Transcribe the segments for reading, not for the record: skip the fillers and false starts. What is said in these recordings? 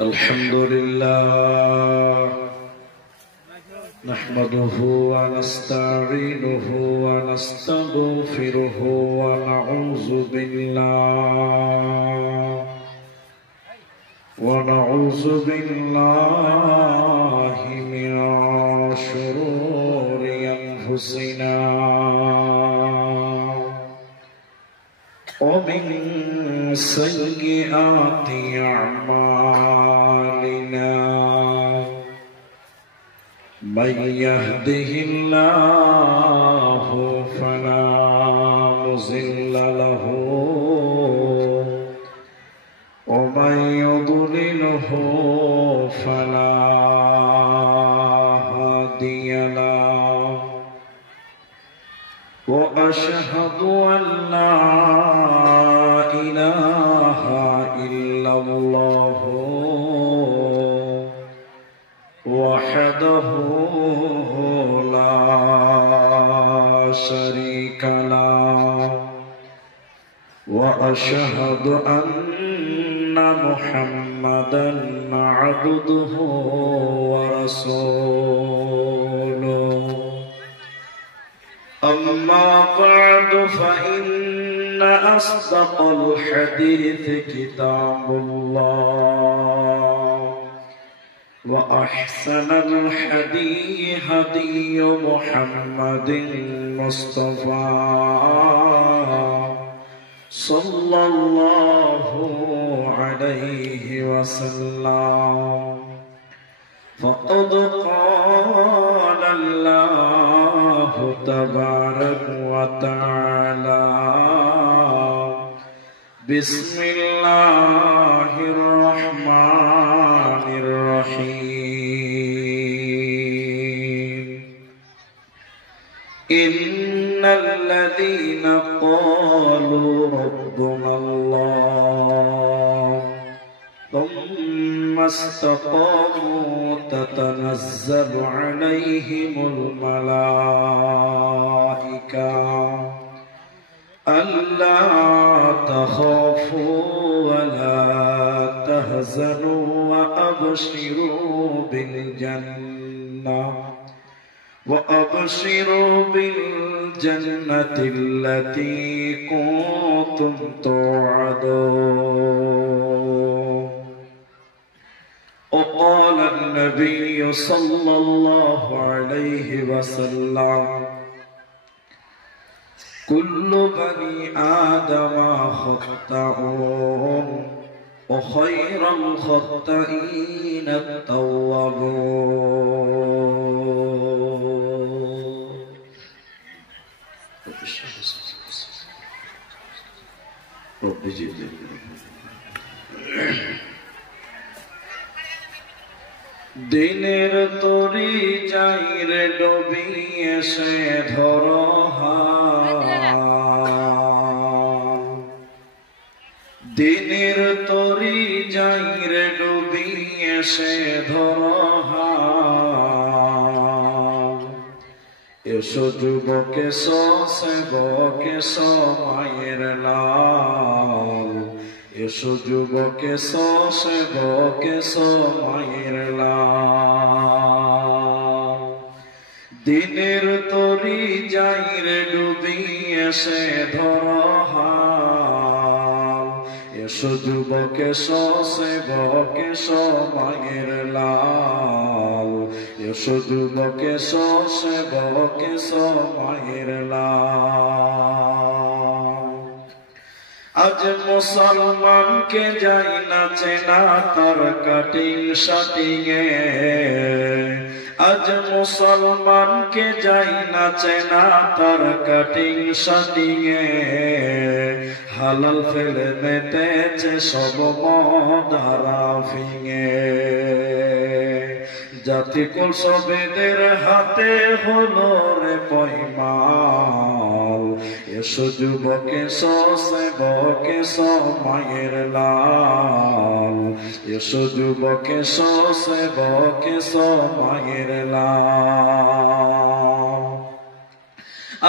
الحمد لله نحمده ونستعينه ونستغفره ونعوذ بالله من شرور أنفسنا ومن سيئات أعمالنا من يهده الله فلا مضل له ومن يضلله فلا هادي له وأشهد أن لا إله إلا الله وحده لا شريك له وأشهد أن محمدا عبده ورسوله أما بعد فإن أصدق الحديث كتاب الله وأحسن الحديث هدي محمد مصطفى صلى الله عليه وسلم فقد قال الله تبارك وتعالى بسم الله الرحمن الرحيم إن الذين قالوا ربنا الله ثم استقاموا تتنزل عليهم الملائكة ألا تخافوا ولا تهزنوا وأبشروا بالجنة التي كنتم توعدون وقال النبي صلى الله عليه وسلم كل بني آدم خطاؤون وخير الخطائين التوابون رب زدني দিনের তরি যাইরে ডুবিয়ে সে ধরো দিনের তরি যাইরে ডুবিয়ে সে ধরো এসো যুবক এসো সেবক এসো মায়ের লাল এসো যুবক এসো সেবক এসো মায়ের লাল দিনের তরি যাইরে ডুবিয়ে সে ধরো এসো যুবক এসো সেবক এসো মায়ের লাল এসো যুবক এসো সেবক এসো মায়ের লাল আজ মুসলমানকে যাই না চেনা তার কাটিং শাটিংয়ে আজ মুসলমানকে যাই না চেনা তার কাটিং শাটিংয়ে হালাল ফেলে মেতেছে সব মদারা ফিঙে জাতিকুল সবেদের হাতে হলো রে পয়মাল এসো যুবক এসো সেবক এসো মায়ের লাল এসো যুবক এসো সেবক এসো মায়ের লাল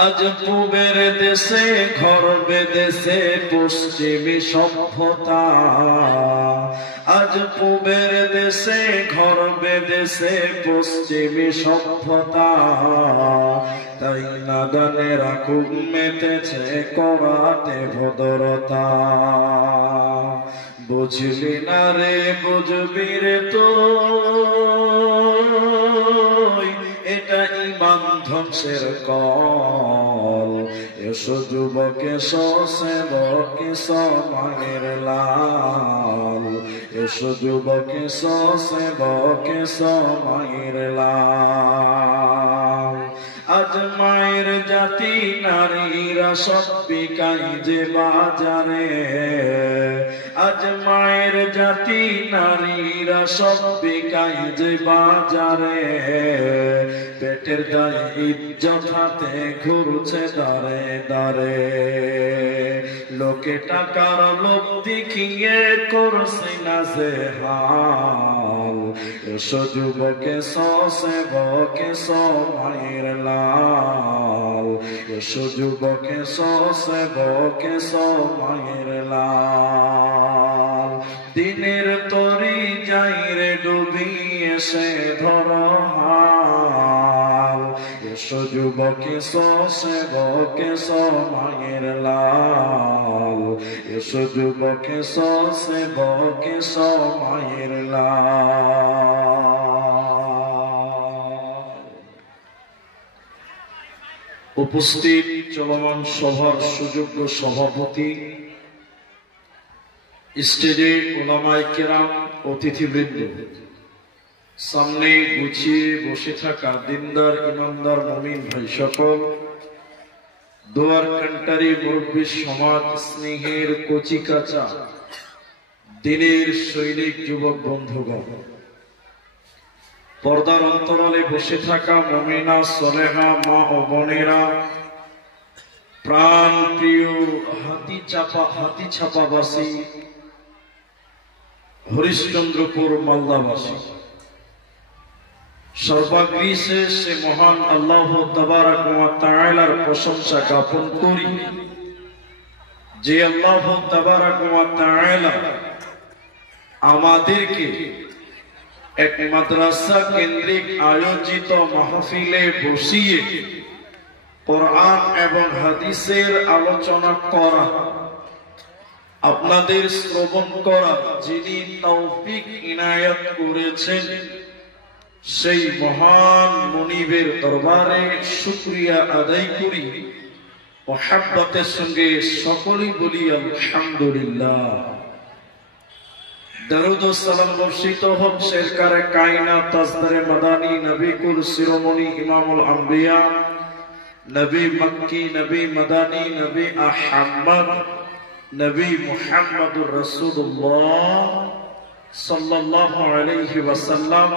আজ পূবের দেশে ঘর বেদেশে পশ্চিমী সভ্যতা আজ পূবের দেশে ঘর বেঁধেছে পশ্চিমী সভ্যতা, তাই নাদানেরা খুব মেতেছে করাতে ভদ্রতা। বুঝলি না রে বুঝবি রে তো, এটা ইমান ধ্বংসের কল। এসো যুবক এসো সেবক এসো মায়ের লাল, এসো যুবক এসো সেবক এসো মায়ের লাল। আজ মায়ের জাতি নারীরা সব বিকাই যে বাজারে, আজ মায়ের জাতি নারীরা সব বিকাই যে বাজারে। পেটের দায়ে ইজ্জত হাতে ঘুরছে দাঁড়ে দাঁড়ে, লোকে টাকার লোভ দেখিয়ে করছে না যে হাল। এসো যুবক এসো সেবক এসো মায়ের লাল, এসো যুবক এসো সেবক এসো মায়ের লাল। দিনের তরি যাই রে ডুবি এসে ধর হাল, এসো যুবক এসো সেবক এসো মায়ের লাল, এসো যুবক এসো সেবক এসো মায়ের লাল। উপস্থিত চলমান সভার সুযোগ্য সভাপতি, স্টেজে ওলামায়ে কেরাম, অতিথিবৃন্দ, সামনে গুছিয়ে বসে থাকা দিনদার ইমানদার মুমিন ভাই সকল, দোয়ার কান্টারি মুরব্বী সমাজ, স্নেহের কচি কাঁচা দিনের সৈনিক যুবক বন্ধুগণ, পর্দার অন্তরালে বসে থাকা মুমিনা সলেহা মা ও বোনেরা, প্রাণ প্রিয় হাতি ছাপাবাসী, হরিশ্চন্দ্রপুর মালদাবাসী, সর্বাগ্রে সে মহান আল্লাহ তাবারক ওয়া তাআলার প্রশংসা জ্ঞাপন করি, যে আল্লাহ তাবারক ওয়া তাআলা আমাদেরকে এক মাদ্রাসা কেন্দ্রিক আয়োজিত মাহফিলে বসিয়ে কোরআন এবং হাদিসের আলোচনা করা, আপনাদের শ্রবণ করা যিনি তৌফিক ইনায়াত করেছেন, সেই মহান মুনিবের দরবারে শুকরিয়া আদায় করি। মুহাব্বতের সঙ্গে সকলেই বলি আলহামদুলিল্লাহ। দরুদ ও সালাম বর্ষিত হোক সরকারে কায়নাত তাজদারে মাদানী নবী কুল শিরোমণি ইমামুল আম্বিয়া, নবী মক্কি, নবী মাদানী, নবী আহমদ, নবী মুহাম্মদুর রাসূলুল্লাহ সাল্লাল্লাহু আলাইহি ওয়াসাল্লাম।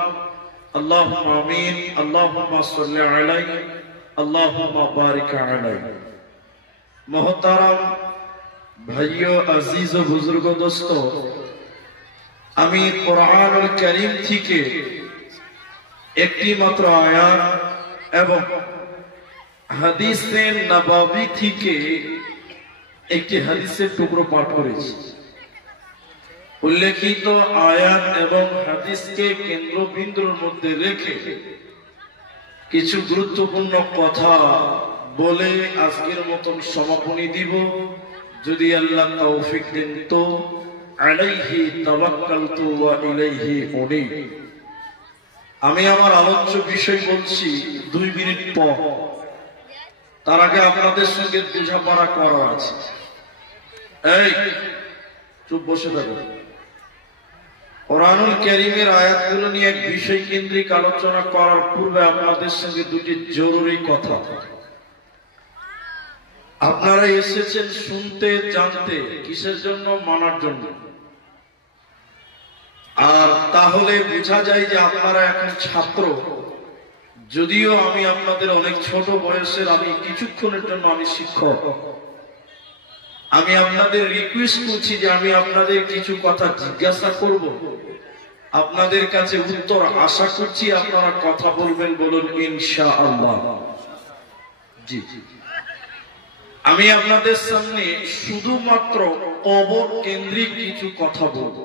আল্লাহুম্মা আমিন, আল্লাহুম্মা সাল্লি আলাইহি, আল্লাহুম্মা বারিক আলাইহি। মুহতারাম ভাইও, আজিজ ও বুজুর্গ দোস্ত, আমি কোরআনুল কারীম থেকে একটি মাত্র আয়াত এবং হাদিসে নববী থেকে একটি হাদিসের টুকরো পাঠ করেছি। উল্লেখিত আয়াত এবং হাদিসকে কেন্দ্রবিন্দুর মধ্যে রেখে কিছু গুরুত্বপূর্ণ কথা বলে আজকের মতন সমাপনী দিব, যদি আল্লাহ তৌফিক দেন তো। আলাইহি তাওয়াক্কালতু ওয়া ইলাইহি উনীব। আমি আমার আলোচ্য বিষয় বলছি 2 মিনিট পর, তার আগে আপনাদের সঙ্গে বোঝাপড়া করা আছে। এই চুপ বসে থাকো। কোরআনুল কারীমের আয়াতগুলো নিয়ে এক বিষয় কেন্দ্রিক আলোচনা করার পূর্বে আপনাদের সঙ্গে দুটি জরুরি কথা। আপনারা এসেছেন শুনতে, জানতে, কিসের জন্য? মানার জন্য। আর তাহলে বোঝা যায় যে আপনারা এখন ছাত্র, যদিও আমি আপনাদের অনেক ছোট বয়সের, আমি কিছুক্ষণের জন্য আমি শিক্ষক। আমি আপনাদের রিকোয়েস্ট করছি যে আমি আপনাদের কিছু কথা জিজ্ঞাসা করব, আপনাদের কাছে উত্তর আশা করছি, আপনারা কথা বলবেন, বলুন ইনশাআল্লাহ। জি, আমি আপনাদের সামনে শুধুমাত্র কবর কেন্দ্রিক কিছু কথা বলবো।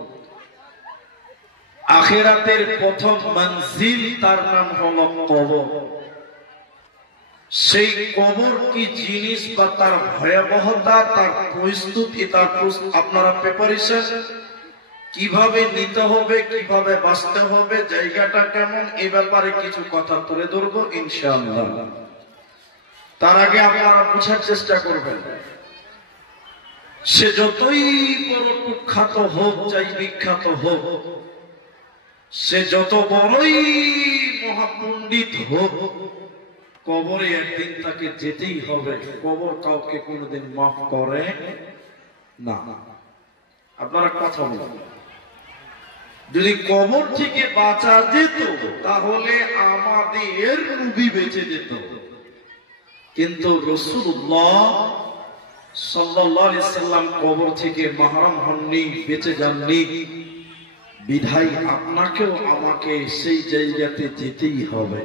আখিরাতের প্রথম মঞ্জিল তার নাম হলো কবর। সেই কবর কি জিনিস বা তার ভয়াবহতা, তার প্রস্তুতি, তার আপনারা প্রিপারেশন কিভাবে নিতে হবে, কিভাবে বাঁচতে হবে, জায়গাটা কেমন, এই ব্যাপারে কিছু কথা তুলে ধরবো ইনশাআল্লাহ। তার আগে আপনারা বুঝার চেষ্টা করবেন, সে যতই বড় কুখ্যাত হোক, চাই বিখ্যাত হোক, সে যত বড়ই মহাপণ্ডিত হোক, কবরে একদিন তাকে যেতেই হবে। কবর কাউকে কোনোদিন মাফ করে না। আপনারা কথা বলেন, যদি কবর থেকে বাঁচা যেত তাহলে আমাদের নবী বেঁচে যেত, কিন্তু রাসূলুল্লাহ সাল্লাল্লাহু আলাইহি সাল্লাম কবর থেকে মাহরুম হননি, বেঁচে যাননি। বিধায় আপনাকেও আমাকে সেই জায়গাতে যেতেই হবে।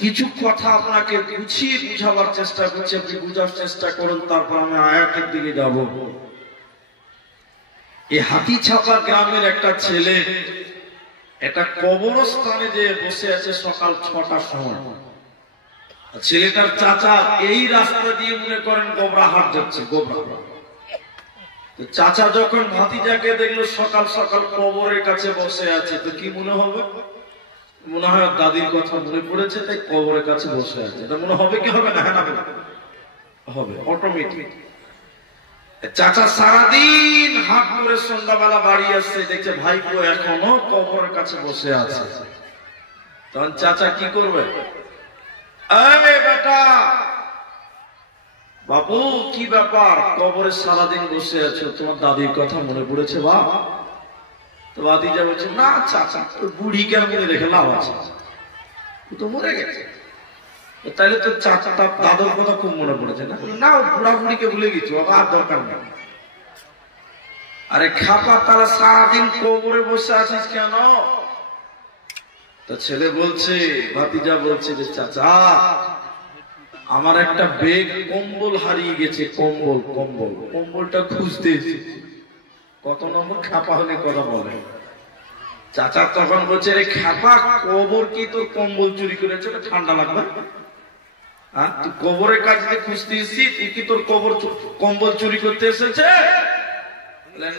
কিছু কথা আপনাকে বুঝিয়ে বুঝাবার চেষ্টা করছি, আপনি বুঝার চেষ্টা করুন, তারপর আমি আয়াতের দিকে যাব। এই হাতিছাপা গ্রামের একটা ছেলে একটা কবরস্থানে যে বসে আছে সকাল 6টার সময়। ছেলেটার চাচা এই রাস্তা দিয়ে মনে করেন গোবরাহাট যাচ্ছে, গোবরাহাট। চাচা যখন ভাতিজাকে দেখলো সকাল সকাল কবরের কাছে বসে আছে, তো কি মনে হবে? মনে হয় দাদির কথা মনে পড়েছে, তাই কবরের কাছে বসে আছে। এটা মনে হবে কি হবে না? হ্যাঁ, হবে অটোমেটিক। চাচা সারাদিন হাত করে সন্ধ্যাবেলা বাড়ি আসছে, দেখছে ভাইপো এখনো কবরের কাছে বসে আছে। তখন চাচা কি করবে? বেটা বাবু, কি ব্যাপার, কবরে সারাদিন বসে আছো, তোমার দাদির কথা মনে পড়েছে? বা তো ভাতিজা বলছে, না চাচা, বুড়ি কেমন রেখে লাভ আছে, তো মরে গেছে। তাইলে তো চাচা তার দাদুর কথা খুব মনে পড়েছে না? না, বুড়া বুড়িকে ভুলে গেছো, আর দরকার নেই। আরে খাপা, তারা সারাদিন কবরে বসে আছিস কেন? তো ছেলে বলছে, ভাতিজা বলছে যে চাচা, আমার একটা বেগ কম্বল হারিয়ে গেছে, কম্বল কম্বল কম্বলটা খুঁজতে এসেছি। কত নম্বর খাপা হলে কথা বলে। চাচা তখন বলছে, রে খাপা, কবর কি তোর কম্বল চুরি করেছে? ঠান্ডা লাগবে? হ্যাঁ, তুই কবরের কাছে খুঁজতে এসেছি, তুই কি তোর কম্বল চুরি করতে এসেছে?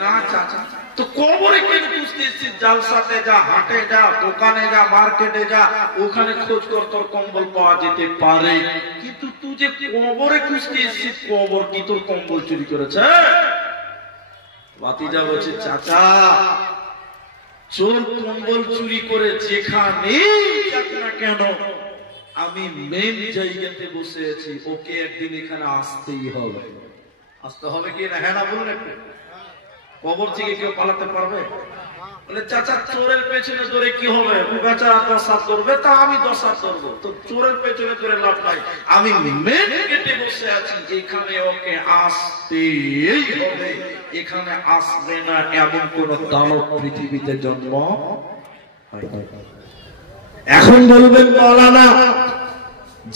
না চাচা, তো কবরে কেন খুঁজতে এসেছিস? জালসাতে যা, হাটে যা, দোকানে যা, মার্কেটে যা, ওখানে খোঁজ কর, তোর কম্বল পাওয়া যেতে পারে। কিন্তু তুই যে কবরে খুঁজতে এসেছিস, কবর কি তোর কম্বল চুরি করেছে? ভাতিজা বলছে, চাচা, চোর কম্বল চুরি করে যেখানে যাক না কেন, আমি মেন জায়গাতে বসে আছি, ওকে একদিন এখানে আসতেই হবে। আসতে হবে কি না? হ্যাঁ না বলুন একটু। কবর থেকে কেউ পালাতে পারবে? বলে, চাচা, চোরের পেছনে ধরে কি হবে? ও বেচারা 10 হাত ধরবে, তা আমি 10 হাত ধরবো, তো চোরের পেছনে ধরে লাভ নাই। আমি মেন গেটে বসে আছি, এখানে ওকে আসতেই হবে। এখানে আসবে না এমন কোন দানব পৃথিবীতে জন্ম হয়নি। এখন বলবেন, মাওলানা,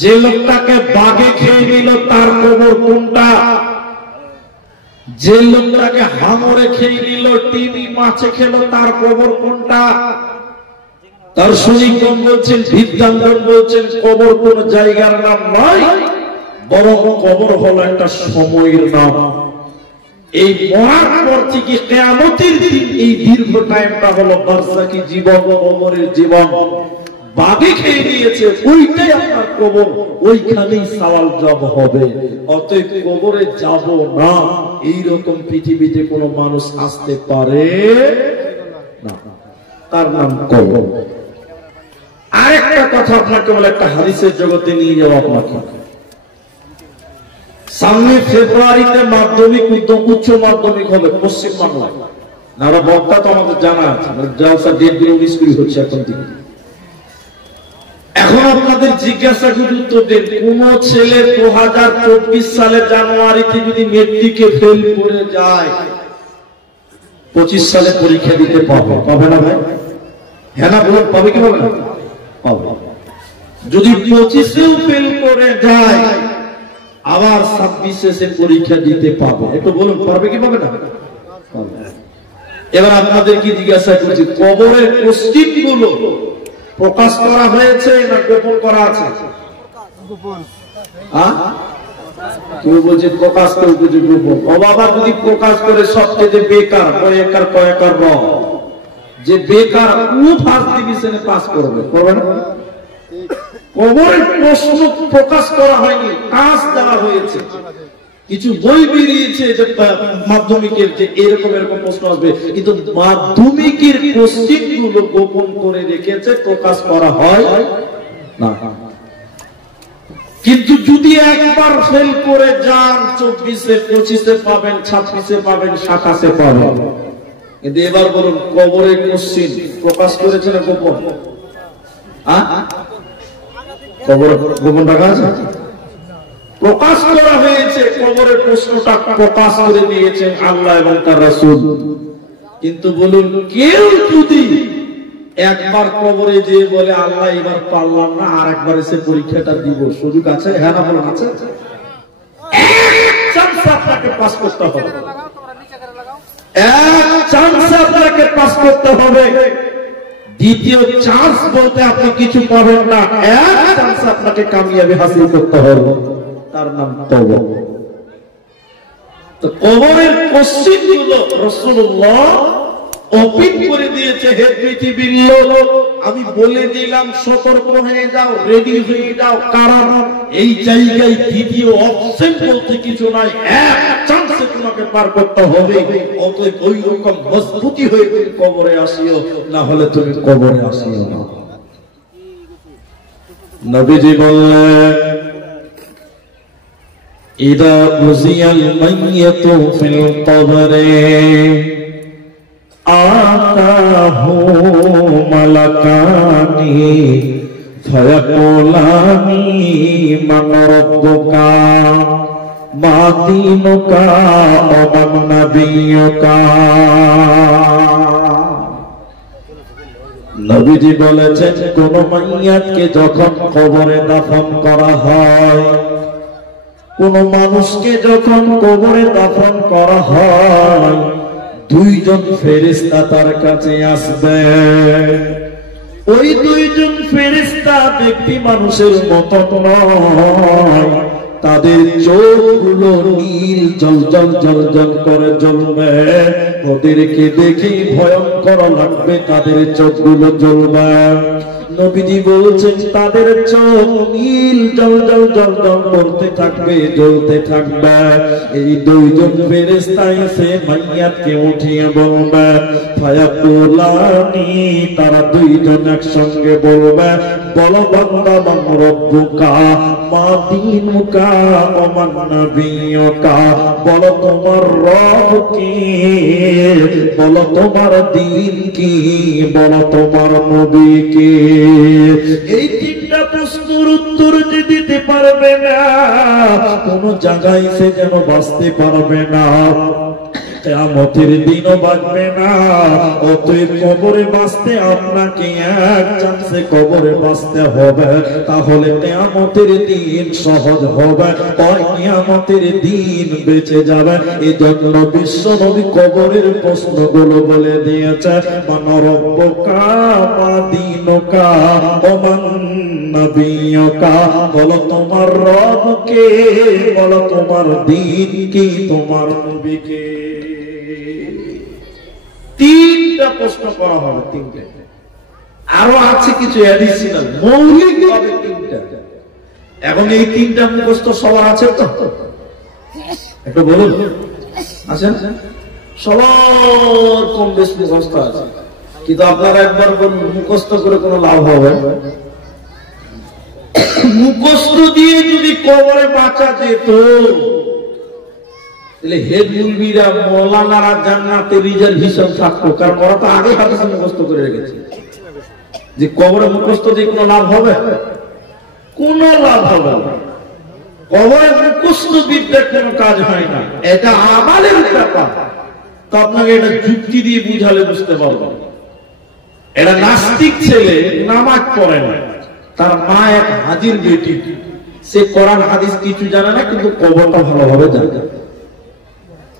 যে লোকটাকে বাঘে খেয়ে নিল তার কবর কোনটা? যে লোকটাকে হাঙরে খেয়ে নিল, টিভি মাছে খেলো, তার কবর কোনটা? দার্শনিকগণ বলছেন, বিদ্বানগণ বলছেন, কবর কোন জায়গার নাম নয়, বরং কবর হলো একটা সময়ের নাম। এই মরার পর থেকে কিয়ামতের দিন, এই দীর্ঘ টাইমটা হলো বারজাকি জীবন, কবরের জীবন। বাঘে খেয়ে নিয়েছে, ওইটাই আপনার কবর, ওইখানেই সওয়াল জবাব হবে। অতএব কবরে যাব না, এইরকম পৃথিবীতে কোনো মানুষ আসতে পারে না, তার নাম কবর। আরেকটা কথা আপনাকে বলে, একটা হাদিসের জগতে নিয়ে যাবো আপনাকে। সামনে ফেব্রুয়ারিতে মাধ্যমিক, উচ্চ মাধ্যমিক হবে পশ্চিম বাংলায়। না, বক্তা তো আমাদের জানা আছে, জালসা ডেট গুলো 19-20 হচ্ছে এখন থেকে। এখন আপনাদের জিজ্ঞাসা করে উত্তর দেন, কোন ছেলে 2024 সালের জানুয়ারিতে যদি মেট্রিকে ফেল করে যায়, 25 সালে পরীক্ষা দিতে পাবে? পাবে না ভাই? হ্যাঁ না বলুন, পাবে কি পাবে না? পাবে। যদি 25-এও ফেল করে যায়, আবার 26-এ সে পরীক্ষা দিতে পাবে। একটু বলুন, পারবে কি পাবে না? পাবে। এবার আপনাদেরকে জিজ্ঞাসা করছি, কবরের কোশ্চিন গুলো প্রকাশ করা হয়েছে না গোপন করা আছে? কেউ বলছে প্রকাশ, কেউ বলছে গোপন। ও বাবা, যদি প্রকাশ করে সবচেয়ে বেকার, কয়েকার যে বেকার ও ফার্স্ট ডিভিশনে পাস করবে না। কবরের প্রশ্ন প্রকাশ করা হয়নি, কাজ দেওয়া হয়েছে। কিছু বই বেরিয়েছে যে মাধ্যমিকের যে এরকম প্রশ্ন আসবে, কিন্তু মাধ্যমিকের কোশ্চিন গুলো গোপন করে রেখেছে, প্রকাশ করা হয় না। কিন্তু যদি একবার ফেল করে যান, 24-এ 25-এ পাবেন, 26-এ পাবেন, 27-এ পাবেন। কিন্তু এবার বলুন, কবরের কোশ্চিন প্রকাশ করেছে না গোপন? কবর গোপন রাখা আছে? প্রকাশ করা হয়েছে। কবরের প্রশ্নটা প্রকাশ করে দিয়েছেন আল্লাহ এবং তার রাসূল। কিন্তু বলুন, কেউ যদি একবার কবরে যে বলে আল্লাহ এবার পারলাম না, আর একবার এসে পরীক্ষাটা দিব, সুযোগ আছে? হ্যাঁ না বলুন, আছে? এক চান্স আপনাকে পাস করতে হবে, এক চান্স আপনাকে পাস করতে হবে। দ্বিতীয় চান্স বলতে আপনি কিছু পাবেন না, এক চান্স আপনাকে কামিয়াবি হাসিল করতে হবে, তার নাম কবর। তো কবরের কোশ্চিন গুলো রাসূলুল্লাহ ওপেন করে দিয়েছে। হে পৃথিবীর লোক, আমি বলে দিলাম, সতর্ক হয়ে যাও, রেডি হয়ে যাও, কারণ এই জায়গায় দ্বিতীয় অপশন বলতে কিছু নাই, এক চান্সে তোমাকে পার করতে হবে। অতএব ওই রকম মজবুতি হয়ে তুমি কবরে আসিও, না হলে তুমি কবরে আসিও না। নবীজি বললেন, ইদা উযিয়াল মাইয়াতু ফিল কবরে আতাহু মালাকানি ফায়াকুলানি মান রাব্বুকা মা দীনুকা ওয়া মান নাবিয়ুকা। নবীজি বলেছেন, কোন মাইয়াতকে যখন কবরে দাফন করা হয়, কোন মানুষকে যখন কবরে দাফন করা হয়, দুইজন ফেরেশতা তার কাছে আসবে। ওই দুইজন ফেরেশতা ব্যক্তি মানুষের মতো নয়, তাদের চোখগুলো নীল জল করে জ্বলবে। ওদেরকে দেখে ভয়ঙ্কর লাগবে, তাদের চোখগুলো জ্বলবে। নবীজি বলছেন, তাদের চোখ নীল জল করতে থাকবে, জ্বলতে থাকবে। এই দুইজন ফেরেশতা এসে মাইয়াতকে উঠিয়ে বলবে, ফায়াকুলানি, তারা দুইজন একসঙ্গে বলবে, বলো বান্দা মান রব্বুকা মা দীনুকা ওয়া মান নাবিয়ুকা, বলো তোমার রব কি, বলো তোমার দ্বীন কি, বলো তোমার নবী কি। এই তিনটা প্রশ্নের উত্তর যে দিতে পারবে না, কোন জায়গায় সে যেন বাঁচতে পারবে না, কিয়ামতের দিনও বাঁচবে না। অতএব কবরে বাঁচতে আপনাকে এক চান্সে কবরে বাঁচতে হবে, তাহলে কিয়ামতের দিন সহজ হবে, কিয়ামতের দিন বেঁচে যাবে। এই জন্য বিশ্ব নবী কবরের প্রশ্নগুলো বলে দিয়েছে, মান রব্বুকা মা দীনুকা ওয়া মান নাবিয়ুকা, বলো তোমার রব কে, বলো তোমার দ্বীন কি, তোমার নবী কে। তিনটা প্রশ্ন করা হবে, তিনটা। আরো আছে কিছু অ্যাডিশনাল, মৌলিক ভাবে তিনটা। এখন এই তিনটা মুখস্থ সবার আছে তো? একটু বলুন, আছে? সবার কম বেশ মুখস্থ আছে, কিন্তু আপনারা একবার বলুন, মুখস্থ করে কোনো লাভ হবে? মুখস্থ দিয়ে যদি কবরে বাঁচা যেত, তাহলে হেড মুলবিরা, মৌলানারা জান্নাতে রিজার্ভ হিসাব থাকতো, কারণ ওরা তো আগে হাদিস মুখস্থ করে রেখেছে। যে কবরে মুখস্থ দিয়ে কোনো লাভ হবে? কোনো লাভ হবে না। কবরে মুখস্থ বিদ্যার কোনো কাজ হয় না, এটা আমাদের ব্যাপার। তো আপনাকে এটা যুক্তি দিয়ে বুঝালে বুঝতে পারবেন। এটা নাস্তিক ছেলে, নামাজ পড়ে না, তার মা এক হাজির বেটি, সে কোরআন হাদিস কিছু জানে না, কিন্তু কবরটা ভালোভাবে জানে।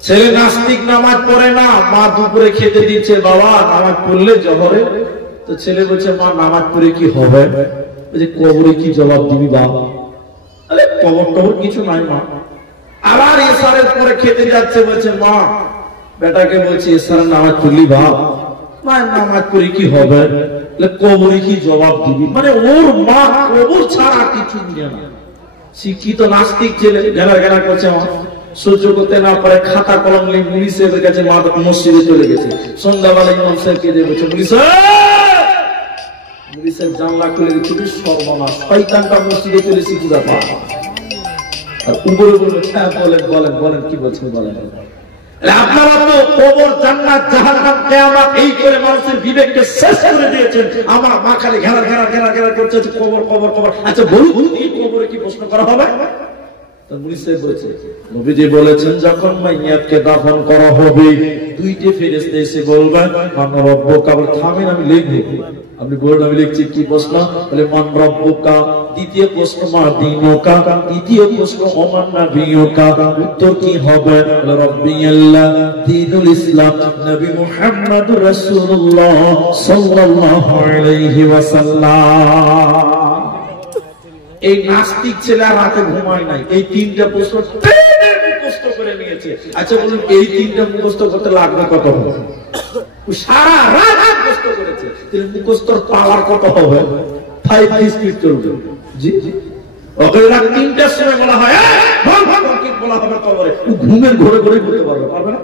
ছেলে নাস্তিক, নামাজ পড়ে না, মা দুপুরে খেতে দিচ্ছে, বাবা নামাজ পড়লে জহরে। তো ছেলে বলছে, মা নামাজ পড়ে কি হবে? বলছে, কবরে কি জবাব দিবি বাবা? আরে কবর টবর কিছু নাই মা। আবার এসারের পরে খেতে যাচ্ছে, বলছে মা, বেটাকে বলছে এসারের নামাজ পড়লি বাপ? মা নামাজ পড়ে কি হবে? কবরে কি জবাব দিবি? মানে ওর মা কবর ছাড়া কিছু নিয়ে না। শিক্ষিত নাস্তিক ছেলে গেলা গেলা করছে, আমার সহ্য করতে না পারে খাতা কলম নিয়ে মুনি সাহেবের কাছে মসজিদে চলে গেছে। সন্ধ্যাবেলা ইমাম সাহেবকে দিয়ে বলছে, মুনি সাহেব জানলা খুলে দিচ্ছে, সর্বনাশ, শয়তানটা মসজিদে চলেছি পুরা পা। আর উপরে বলবে, হ্যাঁ বলেন বলেন বলেন, কি বলছেন বলেন। আপনারা তো কবর, জান্নাত, জাহান্নাম, কিয়ামত এই করে মানুষের বিবেককে শেষ করে দিয়েছেন। আমার মা খালি ঘেরা ঘেরা ঘেরা ঘেরা করছে, কবর কবর কবর। আচ্ছা বলুন, এই কবরে কি প্রশ্ন করা হবে? নবীজি বলেছেন, যখন মাইয়াতকে দাফন করা হবে, দুইটি ফেরেশতা এসে বলবে, মান রব্বুকা। থামেন, আমি লিখবো। আপনি বলুন, আমি লিখছি। কি প্রশ্ন? বলে মান রব্বুকা। দ্বিতীয় প্রশ্ন মা দীনুকা। তৃতীয় প্রশ্ন ওমান নাবিয়ুকা। উত্তর কি হবে? বলে রব্বিয়াল্লাহ দীনুল ইসলাম, নবী মুহাম্মদুর রাসূলুল্লাহ সাল্লাল্লাহু আলাইহি ওয়াসাল্লাম। এই নাস্তিক ছেলে আর রাতে ঘুমায় নাই, এই তিনটা প্রশ্ন মুখস্থ করে নিয়েছে। আচ্ছা বলুন, এই তিনটা মুখস্থ করতে লাগবে কত? সারা রাত মুখস্থ করেছে, মুখস্থর পাওয়ার কত হবে? 5 স্পিড চলবে। জি জি, ওকে রাত 3টার সময় বলা হয়, বলা হবে কবরে, ঘুমের ঘরে ঘরে ঘুরতে পারবে না।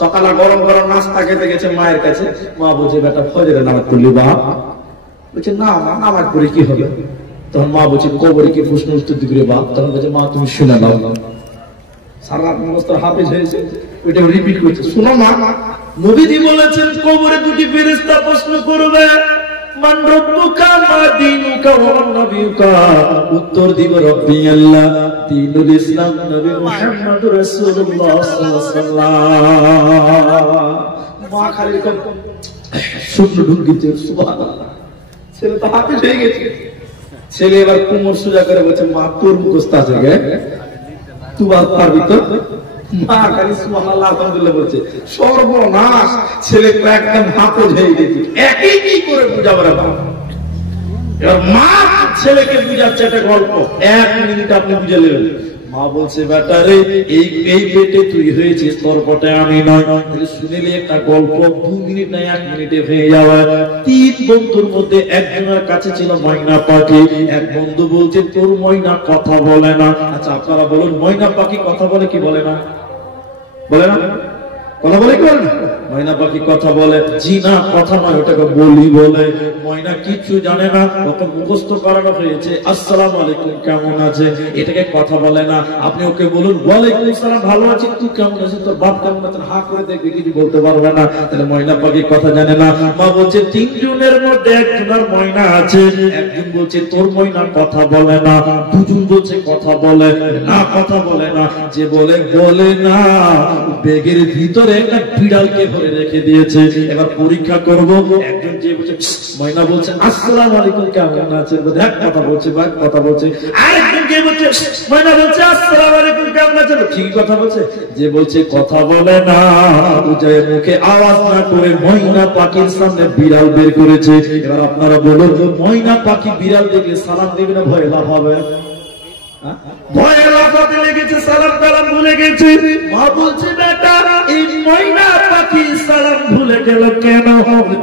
সকালে গরম গরম নাস্তা খেতে গেছে মায়ের কাছে, মা বলছে, বেটা ফজরের নামাজ পড়লি বাপ? বলছে, না মা, নামাজ পড়ে কি হবে? তখন মা বলছে, কবরে কি প্রশ্ন উত্তর দিবি বাপ? তখন বলছে, মা তুমি শুনে নাও। সারা রাত মুখস্থ হাফেজ হয়েছে, ওইটা রিপিট করছে। শোনো মা, নবীজি বলেছেন কবরে দুটি ফেরেশতা প্রশ্ন করবে, মান রব্বুকা মা দীনুকা ওয়া মান নাবিয়ুকা। উত্তর দিব রব্বিয়াল্লাহ দীনুল ইসলাম, নবী মুহাম্মদুর রাসূলুল্লাহ সাল্লাল্লাহু আলাইহি ওয়াসাল্লাম। মা খালি শুকনো ঢুকিছে, সুবহানাল্লাহ। ছেলে তো হাফেজ হয়ে গেছে। ছেলে এবার কোমর সোজা করে বলছে, মা তোর মুখস্থ আছে গে, তুই আর পারবি তো? মা খালি সুবহানাল্লাহ আলহামদুলিল্লাহ বলছে। সর্বনাশ, ছেলে তো একদম হাফেজ হয়ে গেছে। একই কি করে বুঝাবো রে বাবা? এবার মা ছেলেকে বুঝাচ্ছে একটা গল্প, 1 মিনিট আপনি বুঝে নেবেন। মা বলছে, বেটা রে, এই পেটে তুই হয়েছিস, তোর পেটে আমি নয়। শুনিলি একটা গল্প, 2 মিনিট না 1 মিনিটে হয়ে যাওয়া। 3 বন্ধুর মধ্যে একজনের কাছে ছিল ময়না পাখি। এক বন্ধু বলছে, তোর ময়না কথা বলে না। আচ্ছা আপনারা বলুন, ময়না পাখি কথা বলে কি বলে না? বলে না? কথা বলে কি বলে না? ময়না পাখি কথা বলে। জি না, কথা নয়, ওটাকে বলি বলে। ময়না কিছু জানে না, ওকে মুখস্থ করানো হয়েছে, আসসালামু আলাইকুম কেমন আছে, এটাকে কথা বলে না। আপনি ওকে বলুন, ওয়ালাইকুম আসসালাম ভালো আছি, তুই কেমন আছিস, তোর বাপ কেমন আছে, হা করে দেখবে, কিছু বলতে পারবে না। তাহলে ময়না পাখি কথা জানে না। মা বলছে, 3 জনের মধ্যে একজনের ময়না আছে। একজন বলছে তোর ময়না কথা বলে না, 2 জন বলছে কথা বলে না, কথা বলে না। যে বলে না, ব্যাগের ভিতরে একটা বিড়ালকে ভরে রেখে দিয়েছে। এবার পরীক্ষা করব। একজন যে বলছে, ময়না বলছে আসসালামু আলাইকুম কেমন আছেন, দেখ কথা বলছে, ভাই কথা বলছে। আরেকজন কে বলছে, ময়না বলছে আসসালামু আলাইকুম কেমন আছেন, ঠিক কথা বলছে। যে বলছে কথা বলে না, উজায় মুখে আওয়াজ না করে ময়না পাখির সামনে বিড়াল বের করেছে। এবার আপনারা বলুন, ময়না পাখি বিড়াল দেখলে সালাম দিবে না ভয় লাভ হবে? ভয়ে লাফাতে লেগেছে, সালাম কালাম ভুলে গেছে। মা বলছে, বেটা এই ময়না পাখি সালাম ভুলে গেল কেন?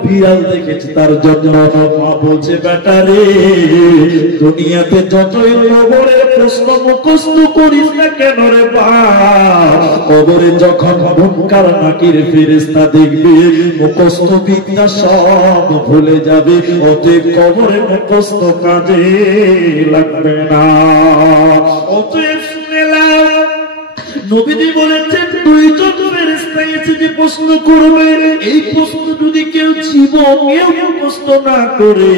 বিড়াল দেখেছে তার জন্য। মা বলছে, বেটা রে, দুনিয়াতে যতই কবরের প্রশ্ন মুখস্থ করিস না কেন রে বাপ, কবরে যখন মুনকার নাকির ফেরেশতা দেখবে, মুখস্থ বিদ্যা সব ভুলে যাবে। অতএব কবরে মুখস্থ কাজে লাগবে না। অতএব শুনেলাম, নবীজি বলেছেন 2 জন ফেরেশতা এসে যে প্রশ্ন করবে, এই প্রশ্ন যদি কেউ জীবনেও মুখস্থ না করে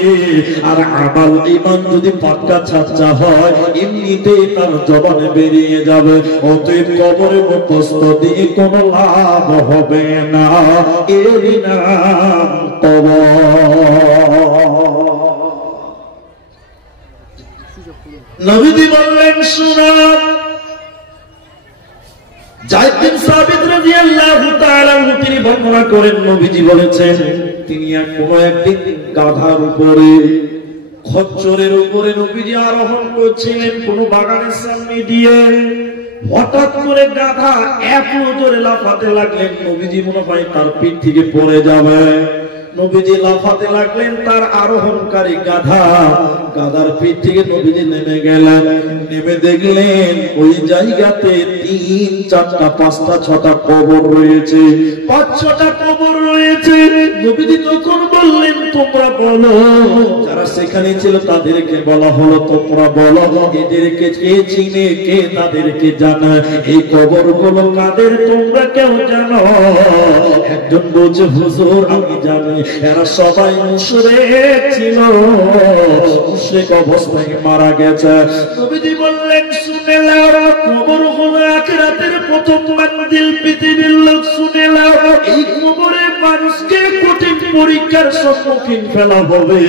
আর আমল ঈমান যদি পাক্কা ছাচ্চা হয়, এমনিতেই তার জবানে বেরিয়ে যাবে। অতএব কবরে মুখস্থ দিয়ে কোনো লাভ হবে না, এর নাম কবর। নবীজি বললেন, শোনো, যায়েদ বিন সাবিত তিনি বর্ণনা করেন নবীজি বলেছেন তিনি কোনো একদিন গাধার উপরে খচ্চরের উপরে নবীজি আরোহণ করছিলেন কোন বাগানের সামনে দিয়ে। হঠাৎ করে গাধা এত জোরে লাফাতে লাগলেন নবীজি মনে হয় তার পিঠ থেকে পড়ে যাবে। নবীজি লাফাতে লাগলেন, তার আরোহণকারী গাধার পিঠ থেকে নবীজি নেমে গেলেন। নেমে দেখলেন ওই জায়গাতে 3, 4, 5, 6টা কবর রয়েছে, 5-6টা কবর রয়েছে। নবীজি তখন বললেন তোমরা বলো। যারা সেখানে ছিল তাদেরকে বলা হলো তোমরা বলো এদেরকে কে চিনে, কে তাদেরকে জানে, এই কবরগুলো কাদের তোমরা কেউ জানো? একজন বলছে হুজুর আমি জানি, এরা সবাই মুশরিক ছিল, মুশরিক অবস্থায় মারা গেছে। নবীজি বললেন শুনে নাও, কবর হলো আখিরাতের প্রথম মঞ্জিল, পৃথিবীর লোক শুনে নাও, এই কবরে মানুষকে কঠিন পরীক্ষার সম্মুখীন ফেলা হবে,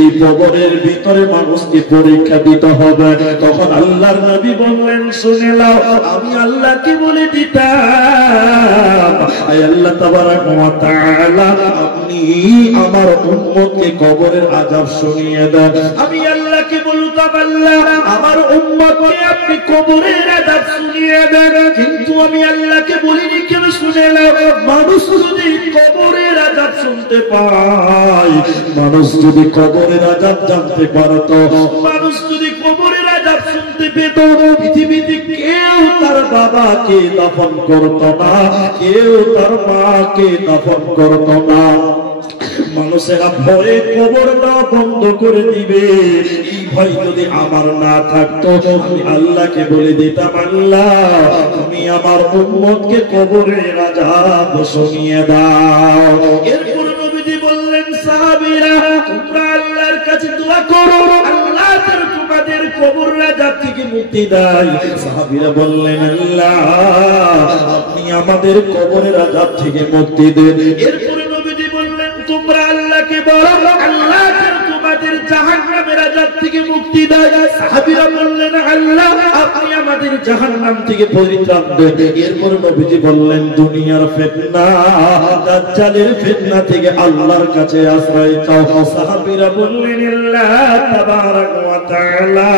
এই কবরের ভিতরে মানুষকে পরীক্ষা দিতে হবে। তখন আল্লাহর নবী বললেন শুনে নাও, আমি আল্লাহকে বলে দিতাম আয় আল্লাহ তাবারাক ওয়া তাআলা আপনি আমার উম্মতকে কবরের আযাব শুনিয়ে দেন। আমি আল্লাহকে বলতাম আল্লাহ আমার উম্মতকে আপনি কবরের আযাব শুনিয়ে দেন, কিন্তু আমি আল্লাহকে বলিনি কেন শুনে নাও, মানুষ যদি কবরের আযাব শুনতে পায়, মানুষ যদি কবরের আযাব জানতে পারত, মানুষ যদি কবরের আযাব শুনতে পেত, পৃথিবীতে কেউ তার বাবাকে দাফন করত না, কেউ তার মাকে দাফন করত না। মানুষেরা ভয়ে কবরটা বন্ধ করে দিবে। এই ভয় যদি আমার না থাকতো আমি আল্লাহকে বলে দিতাম আল্লাহ তুমি আমার উম্মতকে কবরের আযাব শুনিয়ে দাও। এরপর নবীজি বললেন সাহাবীরা তোমরা আল্লাহর কাছে দোয়া করো আল্লাহ যেন তোমাদের কবরের আযাব থেকে মুক্তি দেয়। সাহাবীরা বললেন আল্লাহ আপনি আমাদের কবরের আযাব থেকে মুক্তি দেন। এরপর নবীজি বললেন তোমরা আল্লাহকে বলো আল্লাহ যেন তোমাদের জাহান্নামের আযাব থেকে মুক্তি দেয়। সাহাবীরা বললেন আল্লাহ আপনি আমাদের জাহান্নাম থেকে পরিত্রাণ দেন। এরপর নবীজি বললেন দুনিয়ার ফিতনা দাজ্জালের ফিতনা থেকে আল্লাহর কাছে আশ্রয় চাও। সাহাবীরা বললেন আল্লাহ তাবারাক ওয়া তাআলা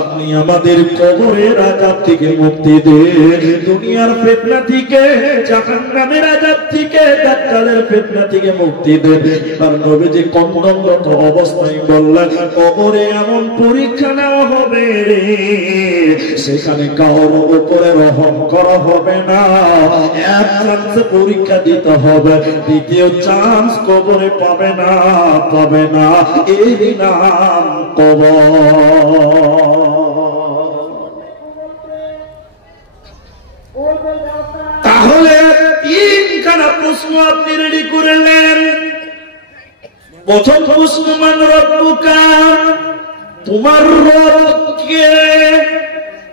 আপনি আমাদের কবরের আযাব থেকে মুক্তি দেন, দুনিয়ার ফিতনা থেকে, জাহান্নামের আযাব থেকে, দাজ্জালের ফিতনা থেকে মুক্তি দেন। আর নবীজি কন্দনরত অবস্থায় বললেন কবরে এমন পরীক্ষা নেওয়া হবে রে সেখানে কারোর উপরে রহম করা হবে না, এক চান্সে পরীক্ষা দিতে হবে, দ্বিতীয় চান্স কবরে পাবে না, এই নাম কবর। তাহলে তিনখানা প্রশ্ন আপনি রেডি করে নেন। প্রথম প্রশ্ন মান রব্বুকা, তোমার রব কে?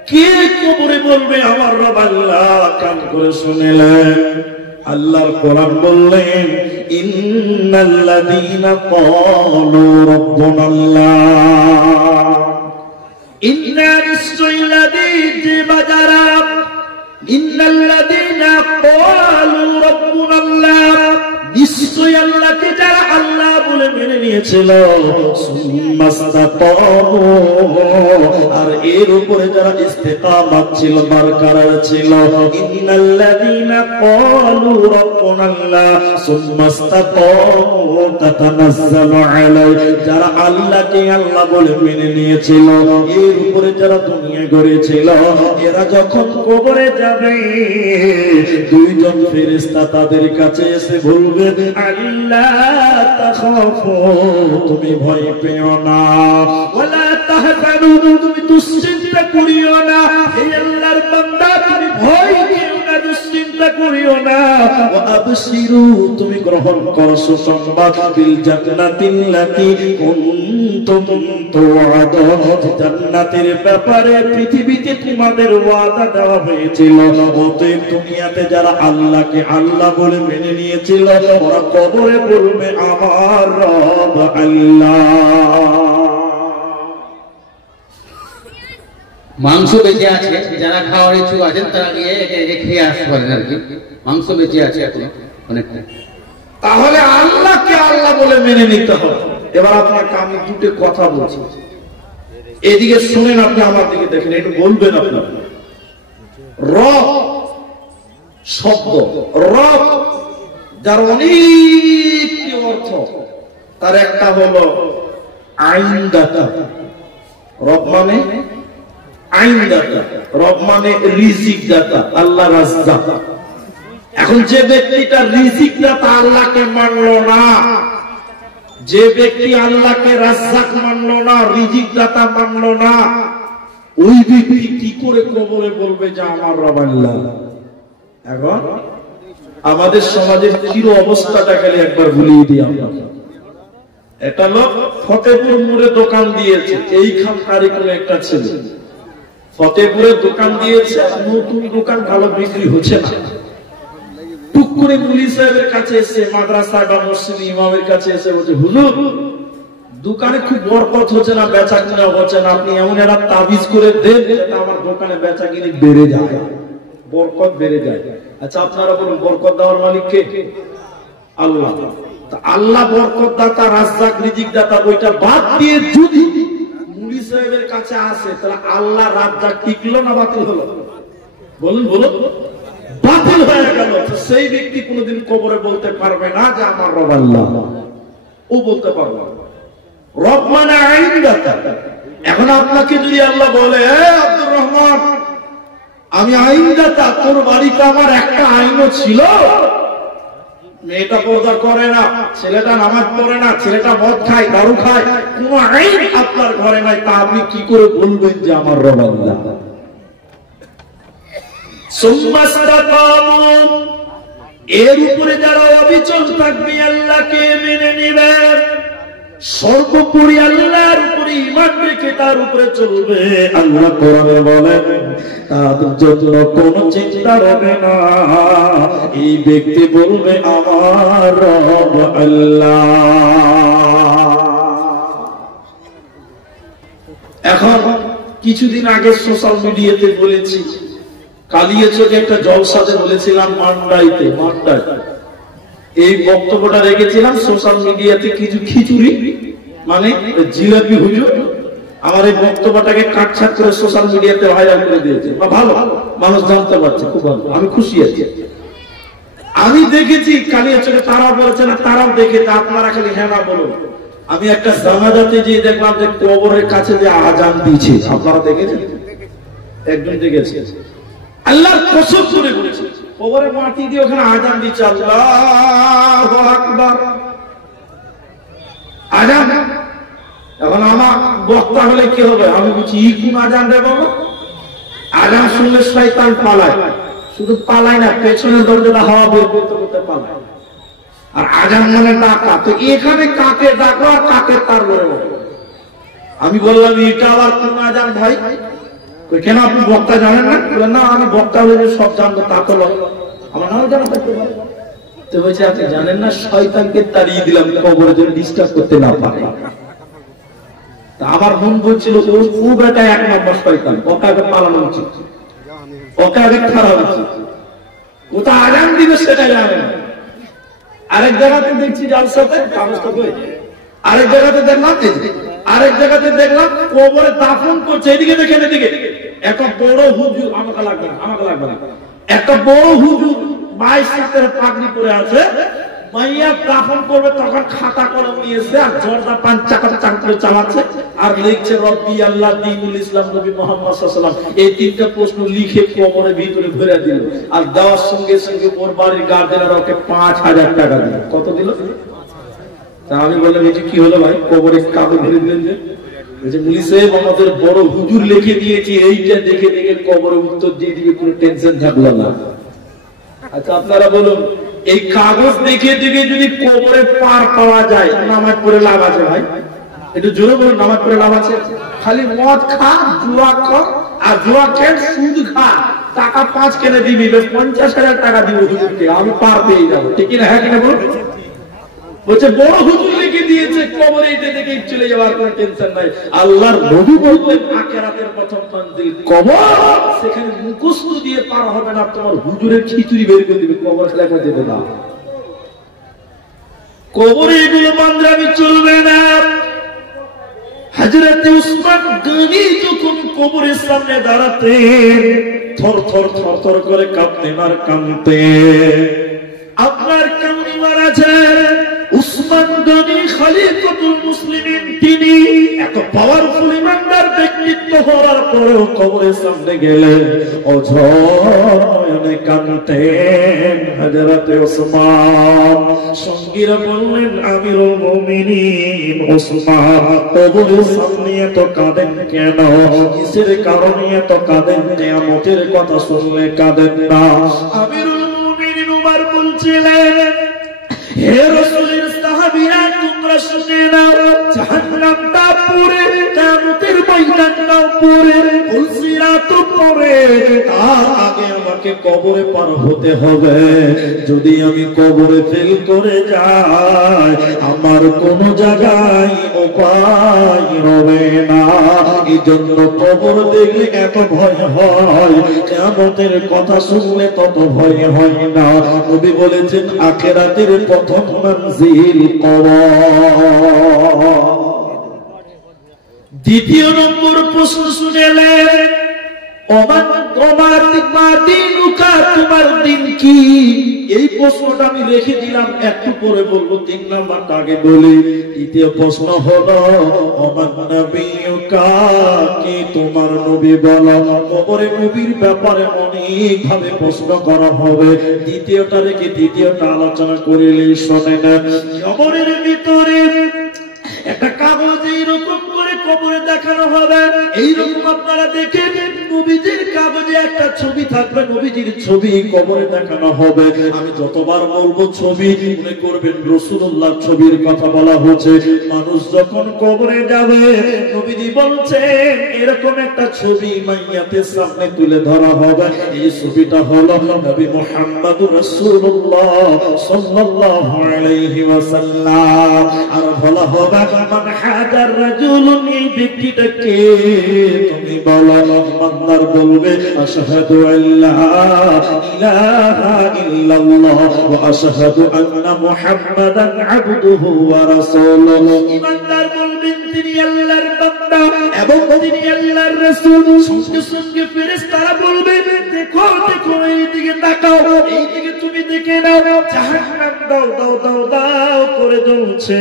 কে কবরে বলবে আমার রব আল্লাহ? কান করে শুনলেন আল্লাহর কোরআন বললেন ইন্নাল্লাযীনা ক্বালু রাব্বুনাল্লাহ, ইন্না নিশ্চয়ই বাজারা ইন্নাল্লাযীনা ক্বালু রাব্বুনাল্লাহ, নিশ্চয়ই আল্লাহকে যারা আল্লাহ বলে মেনে নিয়েছিল, সুম্মাস্তাকামু, আর এর উপরে যারা ইস্তিকামাত ছিল, বারকরার ছিল, ইন্নাল্লাযীনা ক্বালু রাব্বুনাল্লাহ সুম্মাস্তাকামু তাতানাজ্জালু আলাইহিম, যারা আল্লাহকে আল্লাহ বলে মেনে নিয়েছিল, এর উপরে যারা দুনিয়া গড়েছিল, এরা যখন কবরে যাবে দুইজন ফেরেশতা তাদের কাছে এসে বলবে আল্লাহ তাখাফু, তুমি ভয় পেও না, ওয়ালা তাহজানু, তুমি দুশ্চিন্তা করিও না, হে আল্লাহর বান্দা তুমি ভয় পেও না, দুশ্চিন্তা করিও না, ওয়া আবশিরু, তুমি গ্রহণ করো সুসংবাদ, বিল জান্নাতিল্লাতী কুনতুম তুআদুন, জান্নাতের ব্যাপারে পৃথিবীতে তোমাদের ওয়াদা দেওয়া হয়েছিল। অতএব দুনিয়াতে যারা আল্লাহকে আল্লাহ বলে মেনে নিয়েছিল ওরা কবরে বলবে আমার রব আল্লাহ। মাংস বেঁচে আছে, যারা খাওয়ার ইচ্ছুক আছেন তারা গিয়ে একে খেয়ে আসতে পারেন আর কি। মাংস বেঁচে আছে এখন অনেকটা। তাহলে আল্লাহকে আল্লাহ বলে মেনে নিতে হবে। এবার আপনাকে আমি দুটো কথা বলছি, এদিকে শুনেন, আপনি আমার দিকে দেখেন, একটু বলবেন আপনার। রব শব্দ, রব যার অনেক অর্থ, তার একটা হলো আইনদাতা। রব মানে আইনদাতা, রব মানে রিজিক দাতা, আল্লাহ রাজ্জাক। এখন যে ব্যক্তিটা রিজিক দাতা আল্লাহকে মানলো না, যে ব্যক্তি আল্লাহকে রাজ্জাক মানলো না, রিজিক দাতা মানলো না, ওই ব্যক্তি কি করে কবরে বলবে যে আমার রব আল্লাহ? এখন আমাদের সমাজের চির অবস্থাটা খালি একবার ভুলিয়ে দিই আমরা। একটা লোক ফতেপুর মোড়ে দোকান দিয়েছে, এইখানকারই কোন একটা ছেলে ফতেপুরে দোকান দিয়েছে, নতুন দোকান, ভালো বিক্রি হচ্ছে না। টুক করে মুলি সাহেবের কাছে এসে, মাদ্রাসা বা মসজিদ ইমামের কাছে এসে বলছে, হুজুর দোকানে খুব বরকত হচ্ছে না, বেচা কিনা হচ্ছে না, আপনি এমন একটা তাবিজ করে দেন যেটা আমার দোকানে বেচা কিনে বেড়ে যায়, বরকত বেড়ে যায়। আচ্ছা আপনারা বলুন, বরকত দেওয়ার মালিক কে? আল্লাহ। আল্লাহ বরকত দাতা, রাজ্জাক, রিজিক দাতা, ওইটা বাদ দিয়ে যদি মুলি সাহেবের কাছে আসে, তাহলে আল্লাহ রাজ্জাক টিকলো না বাতিল হলো? বলুন বলুন, বাতিল হয়ে গেল। সেই ব্যক্তি কোনোদিন কবরে বলতে পারবে না যে আমার রব আল্লাহ, ও বলতে পারবে না। রব মানে আইনদাতা। এখন আপনাকে যদি আল্লাহ বলে, আব্দুর রহমান আমি আইনদাতা, তোর বাড়িতে আমার একটা আইনও ছিল, মেয়েটা পর্দা করে না, ছেলেটা নামাজ পড়ে না, ছেলেটা মদ খায়, দারু খায়, কোন আইন আপনার ঘরে নাই, তা আপনি কি করে বলবেন যে আমার রব আল্লাহ? এর উপরে যারা অবিচল থাকবে, আল্লাহকে মেনে নেবেন, সর্বোপরি আল্লাহর উপরে ঈমান রেখে তার উপরে চলবে, আল্লাহ কোরআনে বলেন তাদের জন্য কোন চিন্তা হবে না। এই ব্যক্তি বলবে আমার রব আল্লাহ। এখন কিছুদিন আগে সোশ্যাল মিডিয়াতে বলেছি, কালিয়াচকে একটা জলসাতে বলেছিলাম, মান্ডায় এই বক্তব্যটা রেখেছিলাম। সোশ্যাল মিডিয়াতে কিছু খিচুড়ি মানে জিলাপি হুজুর আমার এই বক্তব্যটাকে কাটছাট করে সোশ্যাল মিডিয়াতে ভাইরাল করে দিয়েছে, বা ভালো মানুষ জানতে পারছে, খুব ভালো, আমি খুশি আছি। আমি দেখেছি কালিয়াচকে তারা বলেছে না, তারাও দেখেছে, আপনারা খালি হ্যাঁ না বলুন। আমি একটা জানাজাতে গিয়ে দেখলাম যে কবরের কাছে যে আজান দিয়েছে, আপনারা দেখেছেন? একজন দেখেছে, আল্লাহর কসম করে বলেছে, কবরে মাটি দিয়ে ওখানে আজান দিচ্ছে, আল্লাহু আকবার আজান। এখন আমার বক্তা হলে কি হবে? আমি বলছি ই কোন আজান রে বাবা? আজান শুনলে শয়তান পালায়, শুধু পালায় না, পেছনের দরজাটা হাওয়া বের করতে করতে পালায়। আর আজান মানে ডাকা, তো এখানে কাকে ডাকো আর কাকে তার বলে? আমি বললাম এটা আবার কোন আজান ভাই? কেন আপনি বক্তা জানেন না? না আমি বক্তা হলে সব জানবো তা তো নয়, আমার নাও জানা থাকতে পারে। তো বলছে আপনি জানেন না, শয়তানকে তাড়িয়ে দিলাম কবরে যেন ডিস্টার্ব করতে না পারে। আমার মন বলছিল ও বেটা এক নম্বর শয়তান, ওকে আগে পালানো উচিত, ওকে আগে খারাপ উচিত। ও তো আজান দিবে সেটা জানে না। আরেক জায়গাতে দেখছি জালসাতে কাগজটা বই, আরেক জায়গাতে দেখলাম কবরে দাফন করছে, এদিকে দেখেন, এদিকে একটা বড় হুজুর, আমাকে লাগবে না, একটা বড় হুজুর 22 হাতের পাগড়ি পরে আছে, মাইয়া দাফন করবে তখন খাতা কলম নিয়েছে আর জর্দা পান চাকা করে চালাচ্ছে আর লিখছে রব্বি আল্লাহ দীনুল ইসলাম নবী মুহাম্মদ সাল্লাল্লাহু আলাইহি ওয়াসাল্লাম। এই তিনটা প্রশ্ন লিখে কবরের ভিতরে ভরে দিল, আর দেওয়ার সঙ্গে সঙ্গে ওর বাড়ির গার্জেনরা ওকে 5000 টাকা দিল। কত দিল? তা আমি বললাম এটা কি হলো ভাই, কবরে কাগজ ভরে দিলেন যে? মুলি সাহেব আমাদের বড় হুজুর লিখে দিয়েছি, এইটা দেখে দেখে কবরে উত্তর দিয়ে দিবে, কোনো টেনশন থাকলো না। আচ্ছা আপনারা বলুন, এই কাগজ দেখে দেখে যদি কবরে পার পাওয়া যায়, নামাজ পড়ে লাভ আছে ভাই? একটু জোরে বলুন, নামাজ পড়ে লাভ আছে? খালি মদ খা, জুয়া কর, আর জুয়া খেল, সুদ খা, টাকা 5 কেনে দিবি, 50,000 টাকা দিব হুজুরকে, আমি পার পেয়ে যাবো, ঠিক না? হ্যাঁ কিনা বলুন? বলছে বড় হুজুর লিখে দিয়েছে কবরে এটা দেখে চলে যাওয়ার কোনো টেনশন নাই। আল্লাহর নবী বললেন আখিরাতের প্রথম মঞ্জিল কবর, সেখানে মুখস্থ দিয়ে পার হবে না, তোমার হুজুরের খিচুড়ি বের করে দিবে, কবর খেলা যেতে না। কবরে এগুলো বান্ধবী চলবে না। হযরত উসমান গনি যখন কবরের সামনে দাঁড়াতেন, থর থর থর থর করে কাঁপতেন আর কাঁদতেন। আপনার কামনি মারাছে উসমান গনি খলিফাতুল মুসলিমিন, তিনি এত পাওয়ারফুল ইমানদার ব্যক্তিত্ব হওয়ার পরেও কবরের সামনে গেলেন অঝর নয়নে কাঁদতেন হযরত উসমান। সঙ্গীরা বললেন আমিরুল মুমিনিন উসমান, কবরের সামনে এত কাঁদেন কেন? কিসের কারণে এত কাঁদেন? কিয়ামতের কথা শুনলে কাঁদেন না? আমিরুল মুমিনিন উমর বলছিলেন, হে রাসূলের সাহাবীরা, তোমরা শুনে নাও, জাহান্নামটা পুড়ে, কিয়ামতের ময়দানটা পুড়ে, ফুলসিরাত পুড়ে, তার আগে আমাকে কবরে পার হতে হবে। যদি আমি কবরে ফেল করে যাই, আমার কোনো জায়গায় উপায় হবে না। এই জন্য কবর দেখলে এত ভয় হয়, কিয়ামতের কথা শুনলে তত ভয় হয় না। নবী বলেছেন আখিরাতের প্রথম মঞ্জিল কবর। দ্বিতীয় নম্বর প্রশ্ন শুনেলেন, তোমার দিন কি? এই প্রশ্নটা আমি রেখে দিলাম, একটু পরে বলবো, 3 নাম্বারটা আগে বলি। দ্বিতীয় প্রশ্ন হলো কি তোমার নবী বলো। কবরে নবীর ব্যাপারে অনেক ভাবে প্রশ্ন করা হবে, দ্বিতীয়টা রেখে দ্বিতীয়টা আলোচনা করিলে শোনেন। কবরের ভিতরে একটা কাগজ এইরকম করে কবরে দেখানো হবে, এইরকম আপনারা দেখেন নবীজির কাগজে একটা ছবি থাকবে, নবীজির ছবি কবরে দেখানো হবে। আমি যতবার বলবো ছবি, মনে করবেন রাসূলুল্লাহর ছবির কথা বলা হচ্ছে। মানুষ যখন কবরে যাবে, নবীজি বলছেন এরকম একটা ছবি মাইয়াতের সামনে তুলে ধরা হবে। এই ছবিটা হলো নবী মুহাম্মদুর রাসূলুল্লাহ সাল্লাল্লাহু আলাইহি ওয়াসাল্লাম। আর বলা হবে মান হাদার রাজুলুন, এই ব্যক্তিটা কে? তুমি বলো। ইমানদার বলবে আশহাদু আল্লা ইলাহা ইল্লাল্লাহ ওয়া আশহাদু আন্না মুহাম্মাদান আবদুহু ওয়া রাসূলুহু। ইমানদার বলবেন তিনি আল্লাহর বান্দা এবং তিনি আল্লাহর রাসূল। সঙ্গে সঙ্গে ফেরেশতারা বলবে দেখো দেখো, এইদিকে তাকাও, এইদিকে তুমি দেখে নাও, জাহান্নাম দাও দাও দাও দাও করে জ্বলছে,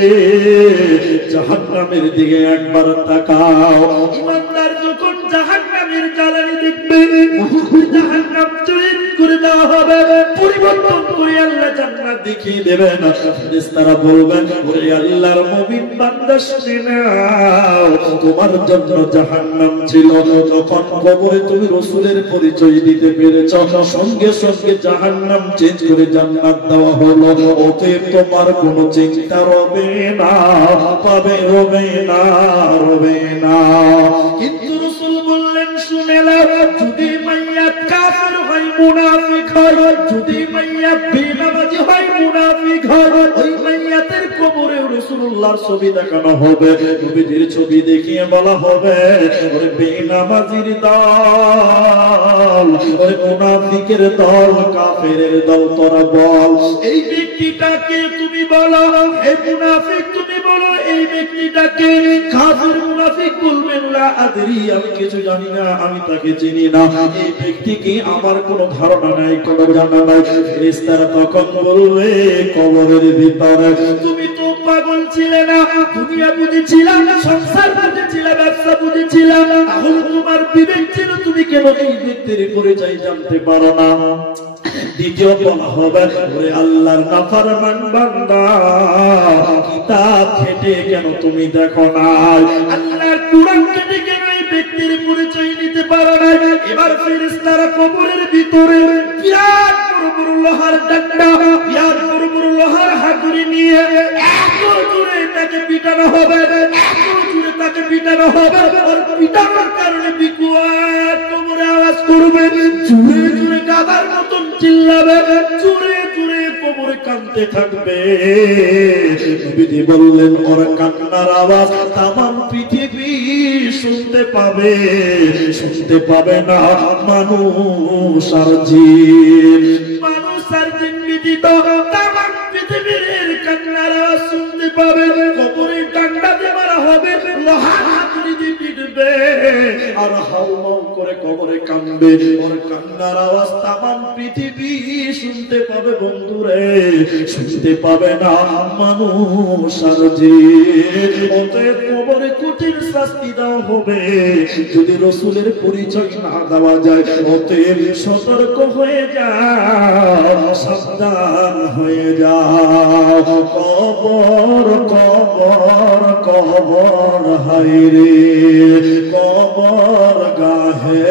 জাহান্নামের দিকে একবার তাকাও। ইমানদার যখন জাহান্নামের জ্বালানি দেখবে, জাহান্নাম চুরি করে দেওয়া হবে, পরিবর্তন করে আল্লাহ জান্নাত দেখিয়ে দেবেন। ফেরেশতারা বলবেন ওরে আল্লাহর মুমিন বান্দা শুনে নাও, তোমার জন্য জাহান্নাম ছিল, যখন কবরে তুমি রাসূলের পরিচয় দিতে পেরেছ, সঙ্গে সঙ্গে জাহান্নাম চেঞ্জ করে জান্নাত দেওয়া হলো। অতএব তোমার কোনো চিন্তা রবে না, পাবে রবে না, রবে না। কিন্তু রাসূল বললেন শুনে নাও, যদি মাইয়াত কাফের হয়, মুনাফিক হয়, যদি মাইয়াত বেনামাজি হয়, মুনাফিক হয়, ওই মাইয়াতের কবরে রাসূলুল্লাহর ছবি দেখানো হবে। নবীজির ছবি দেখিয়ে বলা হবে ওরে বেনামাজির দল, ওরে মুনাফিকের দল, কাফেরের দল, তোরা বল এই ব্যক্তিটাকে তুমি বলো। এই মুনাফিক তুমি বলো এই ব্যক্তিটাকে। কাফের মুনাফিক বলবেন লা আদরি, আমি কিছু জানি না, আমি তাকে চিনি না, এই ব্যক্তি কি আমার কোনো ধারণা নাই, কোনো জানা নাই। ফেরেশতারা তখন বলবে কবরের ভিতরে তুমি তো পাগল ছিলে না, দুনিয়া বুঝেছিলা, সংসার বুঝেছিলা, ব্যবসা বুঝেছিলা, তাহলে তোমার বিবেক ছিল, তুমি কেন এই ব্যক্তির পরিচয় জানতে পারো না? দ্বিতীয় বলা হবে ওরে আল্লাহর নাফরমান বান্দা, কিতাব ঘেটে কেন তুমি দেখো না, আল্লাহর কুরআন ঘেটে কেন এই ব্যক্তির পরিচয় নিতে পারো না? এবার ফেরেশতারা কবরের ভিতরে বিরাট বড় বড় লোহার ডান্ডা, বিরাট বড় বড় লোহার হাতুড়ি নিয়ে এত জোরে তাকে পিটানো হবে, এত জোরে তাকে পিটানো হবে, আর পিটানোর কারণে বিকুয়াত কবরে আওয়াজ করবে, জোরে জোরে গাদার মতন চিল্লাবে, জোরে জোরে কবরে কাঁদতে থাকবে। নবীজি বললেন ওর কান্নার আওয়াজ তামাম পৃথিবী শুনতে পাবে, শুনতে পাবে না মানুষ আর জিন। মানুষ আর জিন ব্যতীত তামাম পৃথিবীর কান্নার আওয়াজ শুনতে পাবে। কবরে ডান্ডা দেওয়া হবে, মহাহাতুড়ি পিটবে আর হাউমাউ করে কবরে কাঁদবে। ওর কান্নার আওয়াজ তামাম পৃথিবী শুনতে পাবে বন্ধুরে, শুনতে পাবে না মানুষ আর জিন। অতএব কবরে কঠিন শাস্তি দেওয়া হবে যদি রাসূলের পরিচয় না দেওয়া যায়। অতএব সতর্ক হয়ে যাও, সাবধান হয়ে যাও। কবর কবর কবর হায়রে, কবর গাহে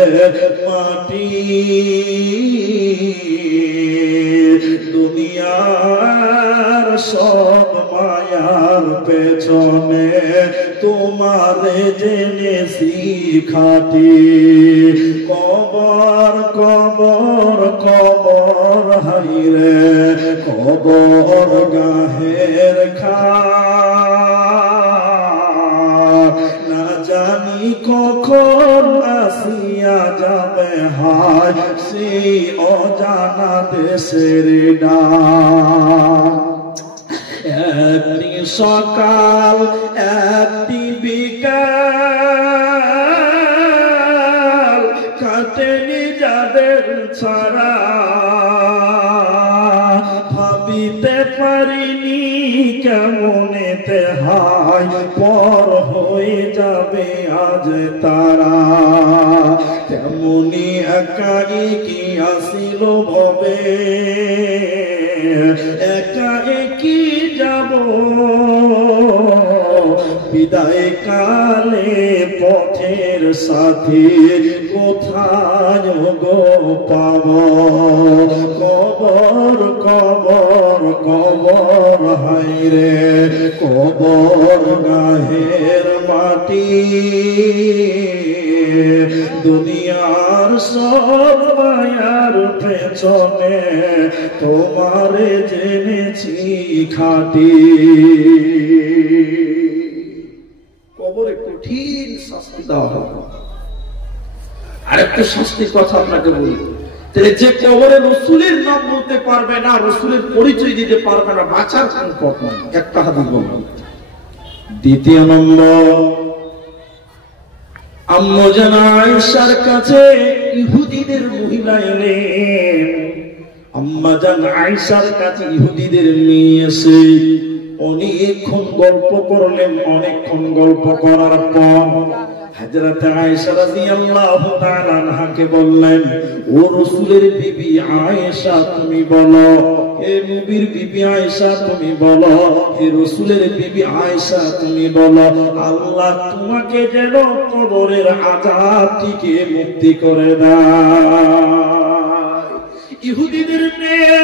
মাটি। দুনিয়ার সব মায়ার পেছনে তোমারে জেনেছি খাটি। কবর কবর কবর হায়রে, কবর গাহের খা। না জানি কখন আসিয়া যাবে হায় সেই অজানা দেশের ডাক। একটি সকাল একটি বিকাল কাটেনি যাদের ছাড়া, ভাবিতে পারিনি কেমনেতে হায় পর হয়ে যাবে আজ তারা। তেমনি একাই কি আসিল ভবে, একাই কি যাব বিদায় কালে পথের সাথী কোথায় গো পাব। কবর কবর কবর হায়রে, কবর গাহের মাটি। দুনিয়ার সব মায়ার পেছনে তোমারে জেনেছি খাটি। কবরে কঠিন শাস্তি দেওয়া হবে। আরেকটা শাস্তির কথা আপনাকে বলি, তাহলে যে কবরে রাসূলের নাম বলতে পারবে না, রাসূলের পরিচয় দিতে পারবে না, বাঁচার কোন পথ নেই। একটা হাদিস বলবো। দ্বিতীয় নম্বর, আম্মু জান আয়েশার কাছে ইহুদিদের মহিলা এলেন। আম্মা জান আয়েশার কাছে ইহুদিদের মেয়ে এসে অনেকক্ষণ গল্প করলেন। অনেকক্ষণ গল্প করার পর হযরত আয়েশা রাদিয়াল্লাহু তাআলা আনহাকে বললেন, ও রাসূলের বিবি আয়েশা তুমি বলো, হে নবীর বিবি আয়েশা তুমি বলো, হে রাসূলের বিবি আয়েশা তুমি বলো, আল্লাহ তোমাকে যেন কবরের আযাব থেকে মুক্তি করে দেয়। ইহুদিদের মেয়ে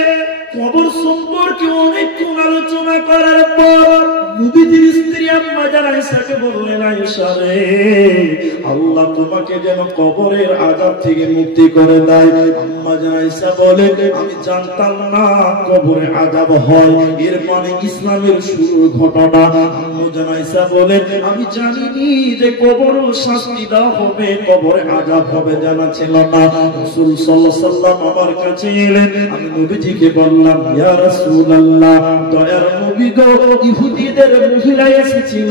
কবর সম্পর্কে অনেকক্ষণ আলোচনা করার পর নবীজির স্ত্রী আম্মা জান আয়েশাকে বললেন, আয়েশা রে, আল্লাহ তোমাকে যেন কবরের আযাব থেকে মুক্তি করে দেয়। আম্মা জান আয়েশা বলে, আমি জানতাম না কবরে আযাব হয়, এর মানে ইসলামের শুরুর ঘটনা। আম্মা জান আয়েশা বলে, আমি জানিনি যে কবরে শাস্তি দেওয়া হবে, কবরে আযাব হবে, জানা ছিল না। রাসূল সাল্লাল্লাহু আলাইহি ওয়াসাল্লাম আমার কাছে এলেন। আমি নবীজিকে বললাম, ইয়া রাসূলুল্লাহ, দয়ার নবী গো, ইহুদিদের মহিলা এসেছিল।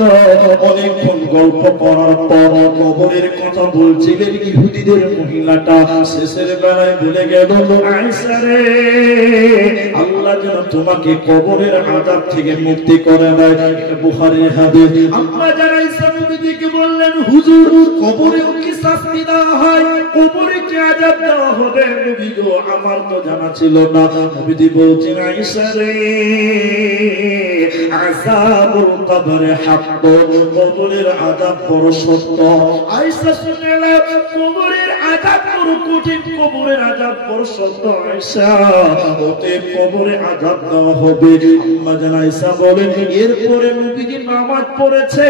অনেকক্ষণ গল্প করার পর কবরের কথা বলছিলেন ইহুদিদের মহিলাটা। শেষের বেলায় বলে গেল, আয়েশা রে, আল্লাহ যেন তোমাকে কবরের আযাব থেকে মুক্তি করে দেয়। এটা বুখারীর হাদিস। আম্মা জান আয়েশা নবীজিকে বললেন, হুজুর, কবরেও কি শাস্তি দেওয়া হয়, কবরে কি আযাব দেওয়া হবে? নবী গো, আমার তো জানা ছিল না। নবীজি বলছেন, আয়েশা রে, আযাবুল কবরে হাক্ক, কবরের আযাব বড় সত্য। আয়েশা শুনলেন, কবরের আযাব আযাব বড় কঠিন, কবরের আযাব বড় শক্ত। আয়েশা অতএব কবরে আযাব দেওয়া হবে। আম্মা জান আয়েশা বলেন, এরপরে নবীজি নামাজ পড়েছে,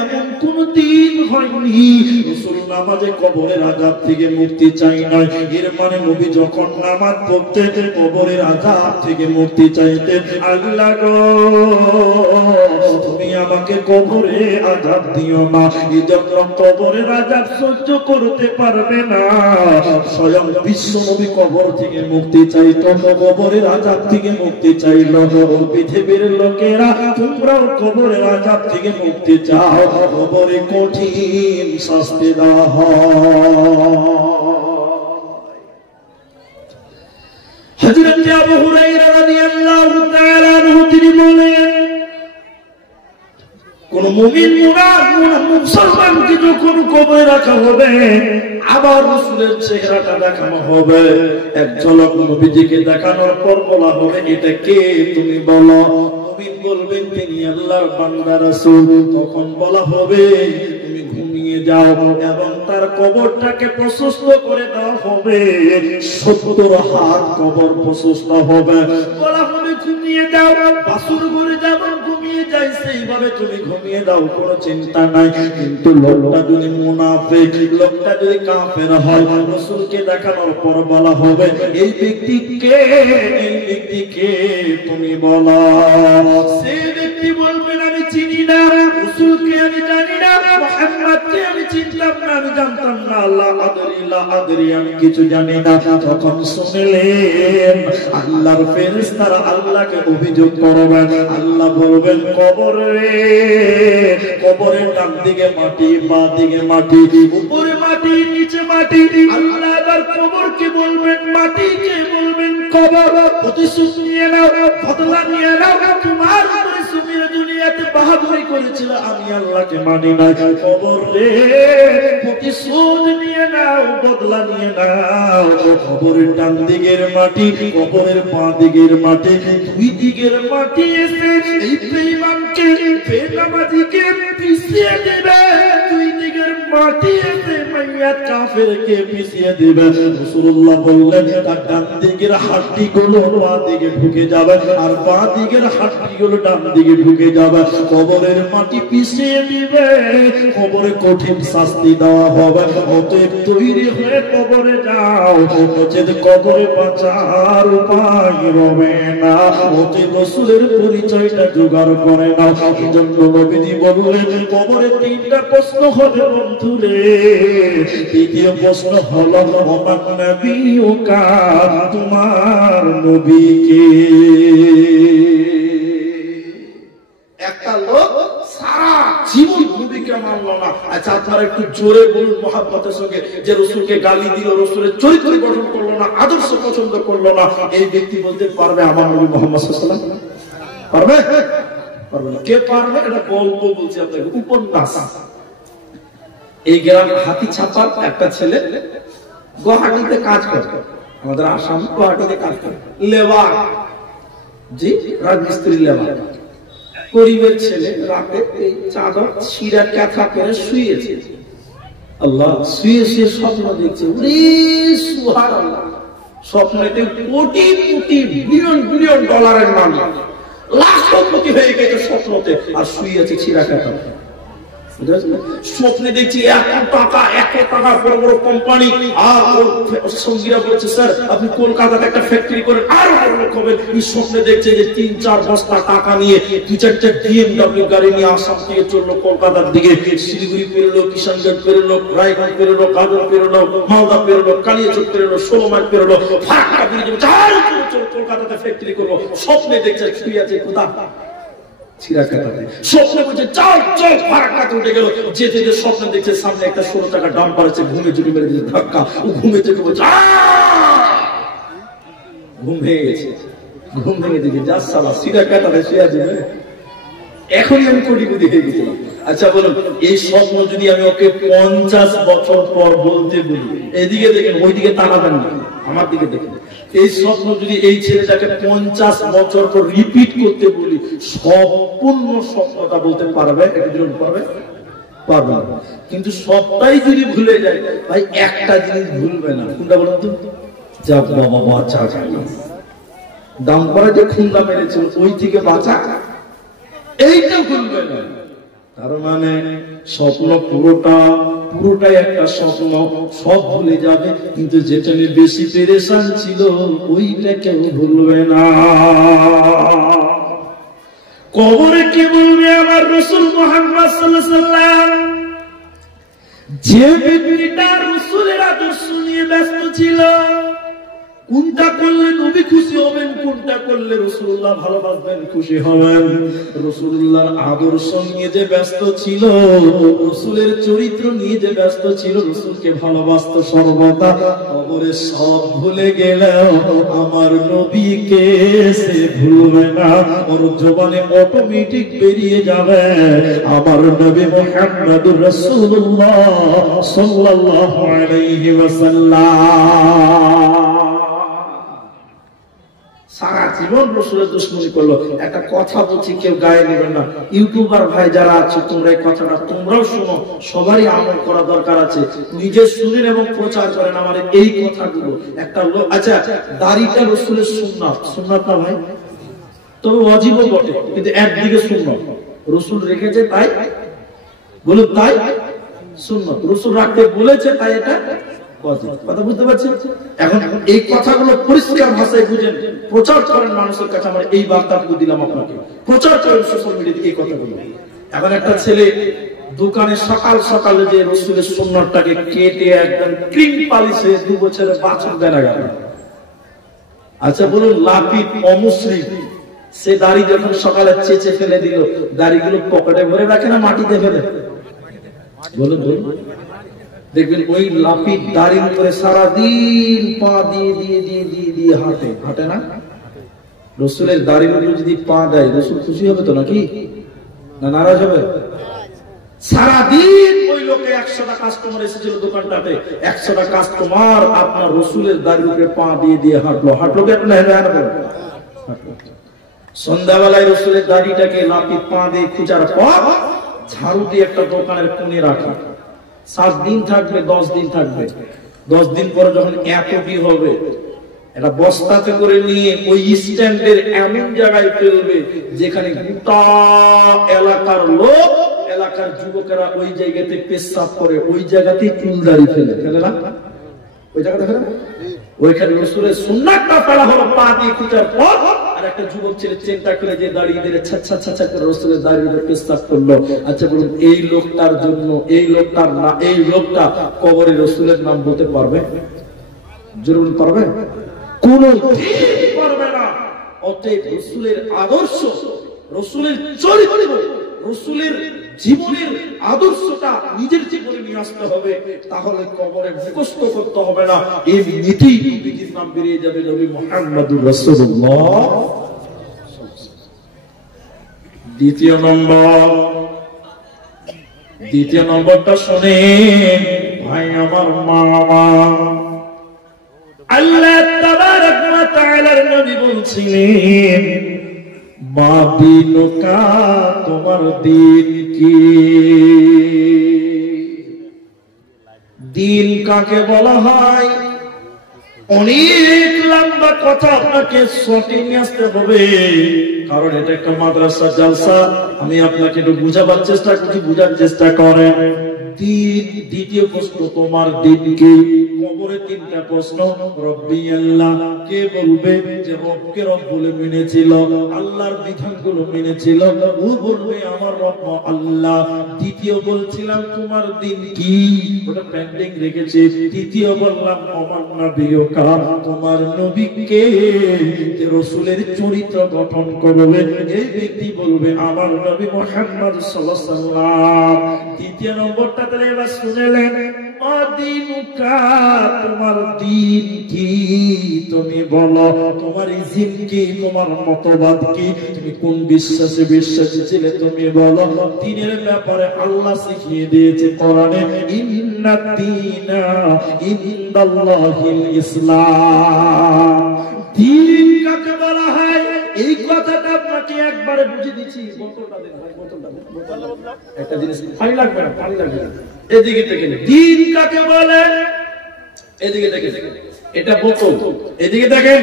এমন কোন দিন হয়নি রাসূল নামাজে কবরের আযাব থেকে মুক্তি চাই নাই। এর মানে নবী যখন নামাজ পড়তেন কবরের আযাব থেকে মুক্তি চাইতেন। আল্লাহ গো, তুমি আমাকে কবরে আযাব দিও না। এজন্য কবরের আযাব সহ্য করতে পারবে না। স্বয়ং বিশ্ব নবী কবর থেকে মুক্তি চাইতো, কবরের আযাব থেকে মুক্তি চাইল। পৃথিবীর লোকেরা তোমরাও কবরের আযাব থেকে মুক্তি চাও, কবরে কঠিন শাস্তি দেওয়া হয়। হযরত আবু হুরায়রা রাদিয়াল্লাহু তাআলা আনহু তিনি বলেন, কোন মুমিন মুসলমানকে যখন কবরে রাখা হবে, আবার রাসূলের চেহারাটা দেখানো হবে। এক ঝলক নবীজিকে দেখানোর পর বলা হবে, এটা কে তুমি বলো। মুমিন বলবেন, তিনি আল্লাহর বান্দা রাসূল। তখন বলা হবে, তুমি ঘুমিয়ে যাও এবং তার কবরটাকে প্রশস্ত করে দেওয়া হবে। 70 হাত কবর প্রশস্ত হবে। বলা হবে, ঘুমিয়ে যাও, বাসুর ঘরে যেমন ঘুমিয়ে যাই সেইভাবে তুমি ঘুমিয়ে দাও, কোনো চিন্তা নাই। কিন্তু লোকটা যদি মুনাফিক, লোকটা যদি কাফের হয়, রাসূলকে দেখানোর পর বলা হবে, এই ব্যক্তিকে, এই ব্যক্তিকে তুমি বলো। সেই ব্যক্তি বলবেন, আমি চিনি না, রাসূলকে আমি জানি না, মুহাম্মদকে আমি চিনতাম না, আমি জানতাম না, আল্লাহ আদরি, আমি কিছু জানি না। তখন শুনলেন আল্লাহর ফেরেশতারা আল্লাহকে অভিযোগ করবেন। আল্লাহ বলবেন, কবরের ডান দিকে মাটি, বাঁ দিকে মাটি, উপরে মাটি, নিচে মাটি। আল্লাহ আবার কবরকে বলবেন, মাটিকে বলবেন, কবর প্রতিশোধ নিয়ে নাও, বদলা নিয়ে নাও। তোমার তুমি দুনিয়াতে বাহাদুরি করেছিল, আমি আল্লাহকে মানি না। কবর রে, প্রতিশোধ নিয়ে নাও, বদলা নিয়ে নাও। কবরের ডান দিকের মাটি, কবরের বাঁ দিকের মাটি, দুই দিকের মাটি এসে এই বেঈমানকে, বেনামাজিকে পিছিয়ে দেবে। দুই দিকের মাটি এসে মাইয়াত কাফেরকে পিছিয়ে দেবে। রাসূলুল্লাহ বললেন, তার ডান দিকের হাড্ডিগুলো বাঁ দিকে ঢুকে যাবে, আর বাঁ দিকের হাড্ডিগুলো ডান দিকে ঢুকে যাবে। কবরের মাটি পিছিয়ে দিবে, কবরে কঠিন শাস্তি দেওয়া হবে। অতএব তৈরি হয়ে কবরে যাও, নচেত কবরে বাঁচার উপায় রবে না। অতএব রাসূলের পরিচয়টা জোগাড় করে নাও। এজন্য নবীজি বললেন, কবরে 3টা প্রশ্ন হবে বন্ধুরে। দ্বিতীয় প্রশ্ন হলো, ওমান নবিয়ুকা, তোমার নবী কে? একটা লোক সারা জীবন নবীকে মানলো না। আচ্ছা, আপনারা একটু জোরে বলুন মহব্বতের সঙ্গে, যে রাসূলকে গালি দিল, রাসূলের চরিত্র গঠন করলো না, আদর্শ পছন্দ করলো না, এই ব্যক্তি বলতে পারবে আমার নবী মুহাম্মদ সাল্লাল্লাহু আলাইহি ওয়াসাল্লাম? পারবে? পারবে না। কে পারবে? এটা গল্প বলছি আপনাকে, উপন্যাস। এই গ্রামে হাতি ছাপার একটা ছেলে গুয়াহাটিতে কাজ করে, আমাদের আসাম গুয়াহাটিতে কাজ করে, লেবার, জি, রাজমিস্ত্রি লেবার। গরিবের ছেলে রাতে এই চাদর ছিঁড়া ক্যাথা করে শুয়েছে। আল্লাহ, শুয়ে শুয়ে স্বপ্ন দেখছে। ওরে সুবহানাল্লাহ, স্বপ্নেতে কোটি কোটি বিলিয়ন বিলিয়ন ডলারের মালিক, লাখপতি হয়ে গেছে স্বপ্নতে, আর শুয়েছে ছিঁড়া ক্যাথা। স্বপ্নে দেখছি 1 টাকা বড় বড় কোম্পানি। আর সঙ্গীরা বলছে, স্যার আপনি কলকাতাতে একটা ফ্যাক্টরি করেন, আরো বড় লোক হবেন। এই স্বপ্নে দেখছে যে 3-4 বস্তা টাকা নিয়ে 2-4টা BMW গাড়ি নিয়ে আসাম থেকে চললো কলকাতার দিকে। শিলিগুড়ি পেরোলো, কিষানগঞ্জ পেরোলো, রায়গঞ্জ পেরোলো, গাজর পেরোলো, মালদা পেরোলো, কালিয়াচক পেরোলো, 16 মাইল পেরোলো, ফারাক্কা ব্রিজে চল কলকাতাতে ফ্যাক্টরি করবো। স্বপ্নে দেখছে শুয়ে আছে কোথা ছিঁড়া কাটাতে। স্বপ্নে বলছে চল চল, ফারাক্কাতে উঠে গেল। যেতে যেতে স্বপ্নে দেখছে সামনে একটা 16 টাকা ডাম্পার আছে, ঘুমে চুরি মেরে দিয়েছে ধাক্কা। ও ঘুমে চুরি বলছে, ঘুম ভেঙে গেছে, ঘুম ভেঙে দিকে যা সালা ছিঁড়া কাটাতে শুয়ে আছে, এখনই আমি কোটিপতি হয়ে গেছি। আচ্ছা বলুন, এই স্বপ্ন যদি আমি ওকে 50 বছর পর বলতে বলি, এদিকে দেখেন ওইদিকে তাকাবেন না, আমার দিকে দেখেন, এই স্বপ্ন যদি এই ছেলেটাকে 50 বছর পর রিপিট করতে বলি, সম্পূর্ণ স্বপ্নটা বলতে পারবে? পারবে? পারবে না। কিন্তু সবটাই যদি ভুলে যায় ভাই, একটা জিনিস ভুলবে না, কোনটা বলুন তো? যা বাবা বাঁচা, দাম করা যে খুন্দা মেরেছিল ওই থেকে বাঁচা, এইটা ভুলবে না। তার মানে স্বপ্ন পুরোটাই একটা স্বপ্ন, সব ভুলে যাবে, কিন্তু যেটা নিয়ে বেশি পেরেশান ছিল ওইটা কেউ ভুলবে না। কবরে কে বলবে আমার রাসূল মুহাম্মদ সাল্লাল্লাহু আলাইহি ওয়াসাল্লাম? যে ব্যক্তিটা রাসূলের আদর্শ নিয়ে ব্যস্ত ছিল, কোনটা করলে নবী খুশি হবেন, কোনটা করলে রাসূলুল্লাহ ভালোবাসবেন, খুশি হবেন, রাসূলুল্লাহর আদর্শ নিয়ে যে ব্যস্ত ছিল, রাসূলের চরিত্র নিয়ে যে ব্যস্ত ছিল, রাসূলকে ভালোবাসত সর্বদা, কবরে সব ভুলে গেলেও আমার নবীকে সে ভুলবে না। ওর জবানে অটোমেটিক বেরিয়ে যাবে আমার নবী মুহাম্মদুর রাসূলুল্লাহ সাল্লাল্লাহু আলাইহি ওয়াসাল্লাম। সারা জীবন রাসূলের দুশমনি করলো, একটা কথা বলছি কেউ গায়ে নেবেন না। ইউটিউবার ভাই যারা আছে, তোমরা এই কথাটা তোমরাও শোনো, সবারই আমল করা দরকার আছে, নিজে শুনেন এবং প্রচার করেন আমার এই কথাগুলো। একটা লোক, আচ্ছা দাড়িটা রাসূলের সুন্নাত না ভাই, তবে ওয়াজিবও বটে, কিন্তু একদিকে সুন্নাত রাসূল রেখেছে তাই বলুন, তাই সুন্নাত রাসূল রাখতে বলেছে তাই এটা ওয়াজিব। কথা বুঝতে পারছেন? এখন এই কথাগুলো পরিষ্কার ভাষায় বুঝেন, প্রচার করেন মানুষের কাছে। আমার এই বার্তাটুকু দিলাম আপনাকে, প্রচার করেন সোশ্যাল মিডিয়াতে এই কথাগুলো। এখন একটা ছেলে দোকানে সকাল সকালে যে রাসূলের সুন্নাতটাকে কেটে একদম ক্রিম পালিশে 2 বছরের বাছুর দেনা গেল। আচ্ছা বলুন, লাপিত অমুসলিম সে দাড়ি যখন সকালে চেঁচে ফেলে দিল, দাড়িগুলো পকেটে ভরে রাখে না মাটিতে ফেলে? বলুন দেখবেন ওই লাপিত দাড়ির উপরে সারাদিন পা দিয়ে দিয়ে দিয়ে দিয়ে দিয়ে হাঁটে না? রাসূলের দাড়ির উপরে যদি পা দেয় রাসূল খুশি হবে তো নাকি না নারাজ হবে? সারাদিন ওই লোকে 100টা কাস্টমার এসেছিল দোকানটাতে, 100টা কাস্টমার আপনার রাসূলের দাড়ির উপরে পা দিয়ে দিয়ে হাঁটলো কি আপনার হাঁটলো? সন্ধ্যাবেলায় রাসূলের দাড়িটাকে লাপিত পা দিয়ে খুঁচার পর ঝাড়ু দিয়ে একটা দোকানের কোণে রাখা, 7 দিন থাকবে, 10 দিন থাকবে, 10 দিন পরে যখন এতটি হবে, এটা বস্তাতে করে নিয়ে ওই স্ট্যান্ডের এমন জায়গায় ফেলবে যেখানে গোটা এলাকার লোক, এলাকার যুবকেরা ওই জায়গাতে পেশাব করে, ওই জায়গাতেই চুলদাড়ি ফেলে না? ওই জায়গাতে ফেলে না? ওইখানে রাসূলের সুন্নাতটা ফেলা হলো পা দিয়ে খুঁচার পর, আর একটা যুবক ছেলে চেনটা করে যে দাঁড়িয়ে দিয়ে ছা করে রাসূলের দাড়ির উপরে পেশাব করলো। আচ্ছা বলুন, এই লোকটার জন্য, এই লোকটা কবরে রাসূলের নাম বলতে পারবে? জরুর পারবে? কোন পারবে না। অতএব রাসূলের আদর্শ, রাসূলের চরিত্র, রাসূলের জীবনের আদর্শটা নিজের জীবনে নিয়ে আসতে হবে, তাহলে কবরে মুখস্থ করতে হবে না, এমনিতেই নবীর নাম বেরিয়ে যাবে, নবী মুহাম্মদুর রাসূলুল্লাহ। দ্বিতীয় নম্বরটা শুনে ভাই আমার মামা, আল্লাহ তাবারক ওয়া তাআলার নবী বলছিলেন, মা দিনুকা, তোমার দিন কি? দিন কাকে বলা হয়? অনেক লম্বা কথা, আপনাকে শর্টে নিয়ে আসতে হবে, কারণ এটা একটা মাদ্রাসা জালসা। আমি আপনাকে একটু বুঝাবার চেষ্টা করছি, বুঝার চেষ্টা করেন। দিন, দ্বিতীয় প্রশ্ন, তোমার দিন কি? কবরে 3টা প্রশ্ন। রব্বি আল্লাহ, কে বলবে যে রবকে রব বলে মেনেছিল, আল্লাহর বিধানগুলো মেনেছিল, ও বলবে আমার রব আল্লাহ। দ্বিতীয় বলছিলাম তোমার দিন কি, ওটা পেন্ডিং রেখেছে। তৃতীয় বললাম আমার নবীকা, তোমার নবীকে যে রাসূলের চরিত্র গঠন করবে, এই ব্যক্তি বলবে আমার নবী মুহাম্মদ সাল্লাল্লাহু আলাইহি ওয়াসাল্লাম। তৃতীয় নম্বরটা তাহলে এবার শুনেলেন, দিনুকা, তোমার দিন কি? তুমি বলো, তোমার ইজিম কি, তোমার মতবাদ কি, তুমি কোন বিশ্বাসে বিশ্বাসী ছিলে তুমি বলো। দিনের ব্যাপারে আল্লাহ শিখিয়ে দিয়েছে কোরআনে, ইন্নাদ দীনা ইনদাল্লাহিল ইসলাম। দিন কাকে বলা হয়? এই কথাটা আপনাকে একবারে বুঝিয়ে দিচ্ছি। বোতলটা দেন ভাই, বোতলটা দেন, একটা জিনিস পানি লাগবে না, পানি লাগবে না। এদিকে দেখেন দিন কাকে বলে, এদিকে দেখেন এটা বোতল, এদিকে দেখেন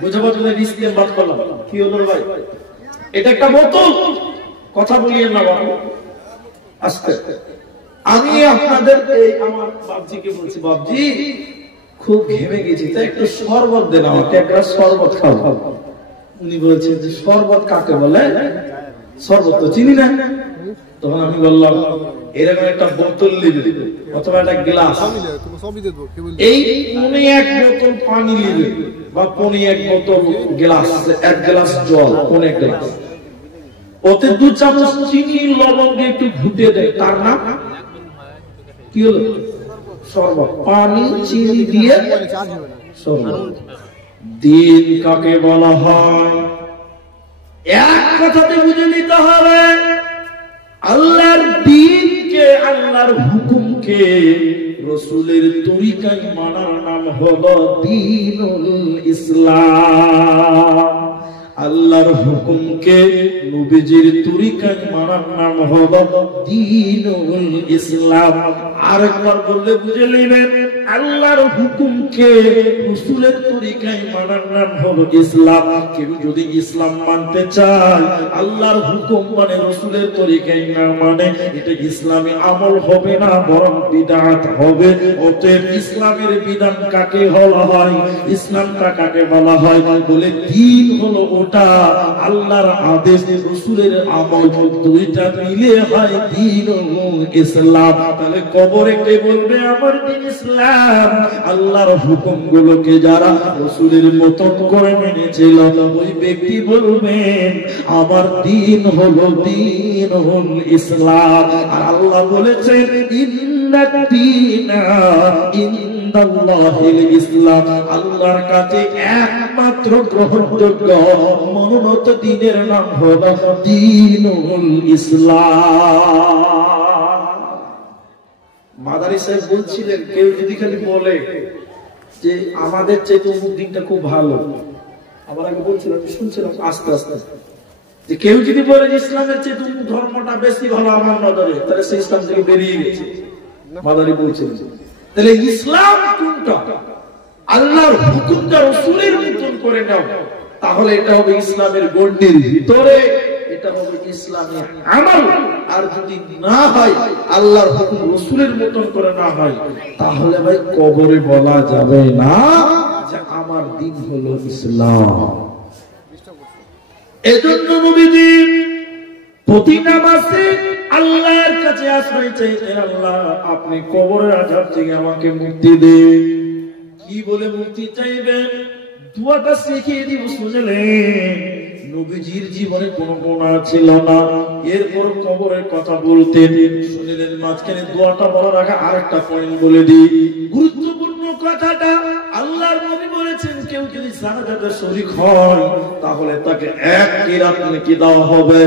বুঝে বুঝে রিস্কের বাদ করলাম। কি হলো ভাই? এটা একটা বোতল, কথা বলিয়েন না বাবু, আস্তে। আমি আপনাদের এই আমার বাবজিকে বলছি, বাবজি খুব ঘেমে গেছি, তাই একটু শরবত দেন আমাকে, একটা শরবত খাও। উনি বলছেন যে শরবত কাকে বলে, শরবত তো চিনি না। তখন আমি বললাম এরকম একটা বোতল নিবে অথবা একটা গ্লাস, এই পনে এক বোতল পানি নিবে বা পনে এক বোতল গ্লাস, এক গ্লাস জল, পনে এক গ্লাস, ওতে 2 চামচ চিনি লবণ দিয়ে একটু ঘুটে দেয়, তার নাম কি হলো? শরবত। পানি চিনি দিয়ে শরবত। দিন কাকে বলা হয়? এক কথাতে বুঝে নিতে হবে, আল্লাহর দ্বীনকে, আল্লাহর হুকুমকে রাসূলের তরিকায় মানার নাম হলো দ্বীনুল ইসলাম। আল্লাহর হুকুমকে নবীজির তরিকায় মানার নাম হলো দ্বীনুল ইসলাম। আরেকবার বললে বুঝে নেবেন, আল্লাহর হুকুমকে রাসূলের তরিকায় মানার নাম হলো ইসলাম। কেউ যদি ইসলাম মানতে চায়, আল্লাহর হুকুম মানে রাসূলের তরিকায় না মানে, এটা ইসলামী আমল হবে না, বরং বিদআত হবে। অতএব ইসলামের বিধান কাকে বলা হয়, ইসলামটা কাকে বলা হয়? বলে দ্বীন হলো ওটা, আল্লাহর আদেশ রাসূলের আমল, দুইটা মিলে হয় দ্বীনুল ইসলাম। তাহলে কবরে কে বলবে আমার দ্বীন ইসলাম? আল্লাহর হুকুমগুলোকে যারা রাসূলের মতন করে মেনেছিল, ওই ব্যক্তি বলবেন আমার দ্বীন হলো দ্বীনুল ইসলাম। আর আল্লাহ বলেছেন ইন্নাদ দীনা ইনদাল্লাহিল ইসলাম, আল্লাহর কাছে একমাত্র গ্রহণযোগ্য মনোনীত দ্বীনের নাম হলো দ্বীনুল ইসলাম। মাদারি সাহেব বলছিলেন, কেউ যদি খালি বলে যে আমাদের চেয়ে অমুক দিনটা খুব ভালো, আবার আগে বলছিলাম, শুনছিলাম আস্তে আস্তে, যে কেউ যদি বলে ইসলামের চেয়ে অমুক ধর্মটা বেশি ভালো আমার নজরে, তাহলে সেই ইসলাম থেকে বেরিয়ে গেছে। মাদারি বলছিলেন, তাহলে ইসলাম কোনটা? আল্লাহর হুকুমটা রাসূলের মতন করে নাও, তাহলে এটা হবে ইসলামের গণ্ডির ভিতরে, এটা হবে ইসলামী আমল। আর যদি না হয়, আল্লাহর হুকুম রাসূলের মতন করে না হয়, তাহলে ভাই কবরে বলা যাবে না যে আমার দ্বীন হলো ইসলাম। এজন্য নবীজি প্রতি নামাজে আল্লাহর কাছে আশ্রয় চাইতেন, আল্লাহ আপনি কবরের আযাব থেকে আমাকে মুক্তি দেন। কি বলে মুক্তি চাইবেন? দোয়াটা শিখিয়ে দিব। শুনলেন নবীজির জীবনে কোনো গুনাহ ছিল না, এরপর কবরের কথা বলতেন। শুনলেন মাঝখানে দোয়াটা বলার আগে আরেকটা পয়েন্ট বলে দিই, গুরুত্বপূর্ণ কথাটা। আল্লাহর নবী বলেছেন কেউ যদি জানাজাতে শরীক হয়, তাহলে তাকে 1 কিরাত নেকি দেওয়া হবে।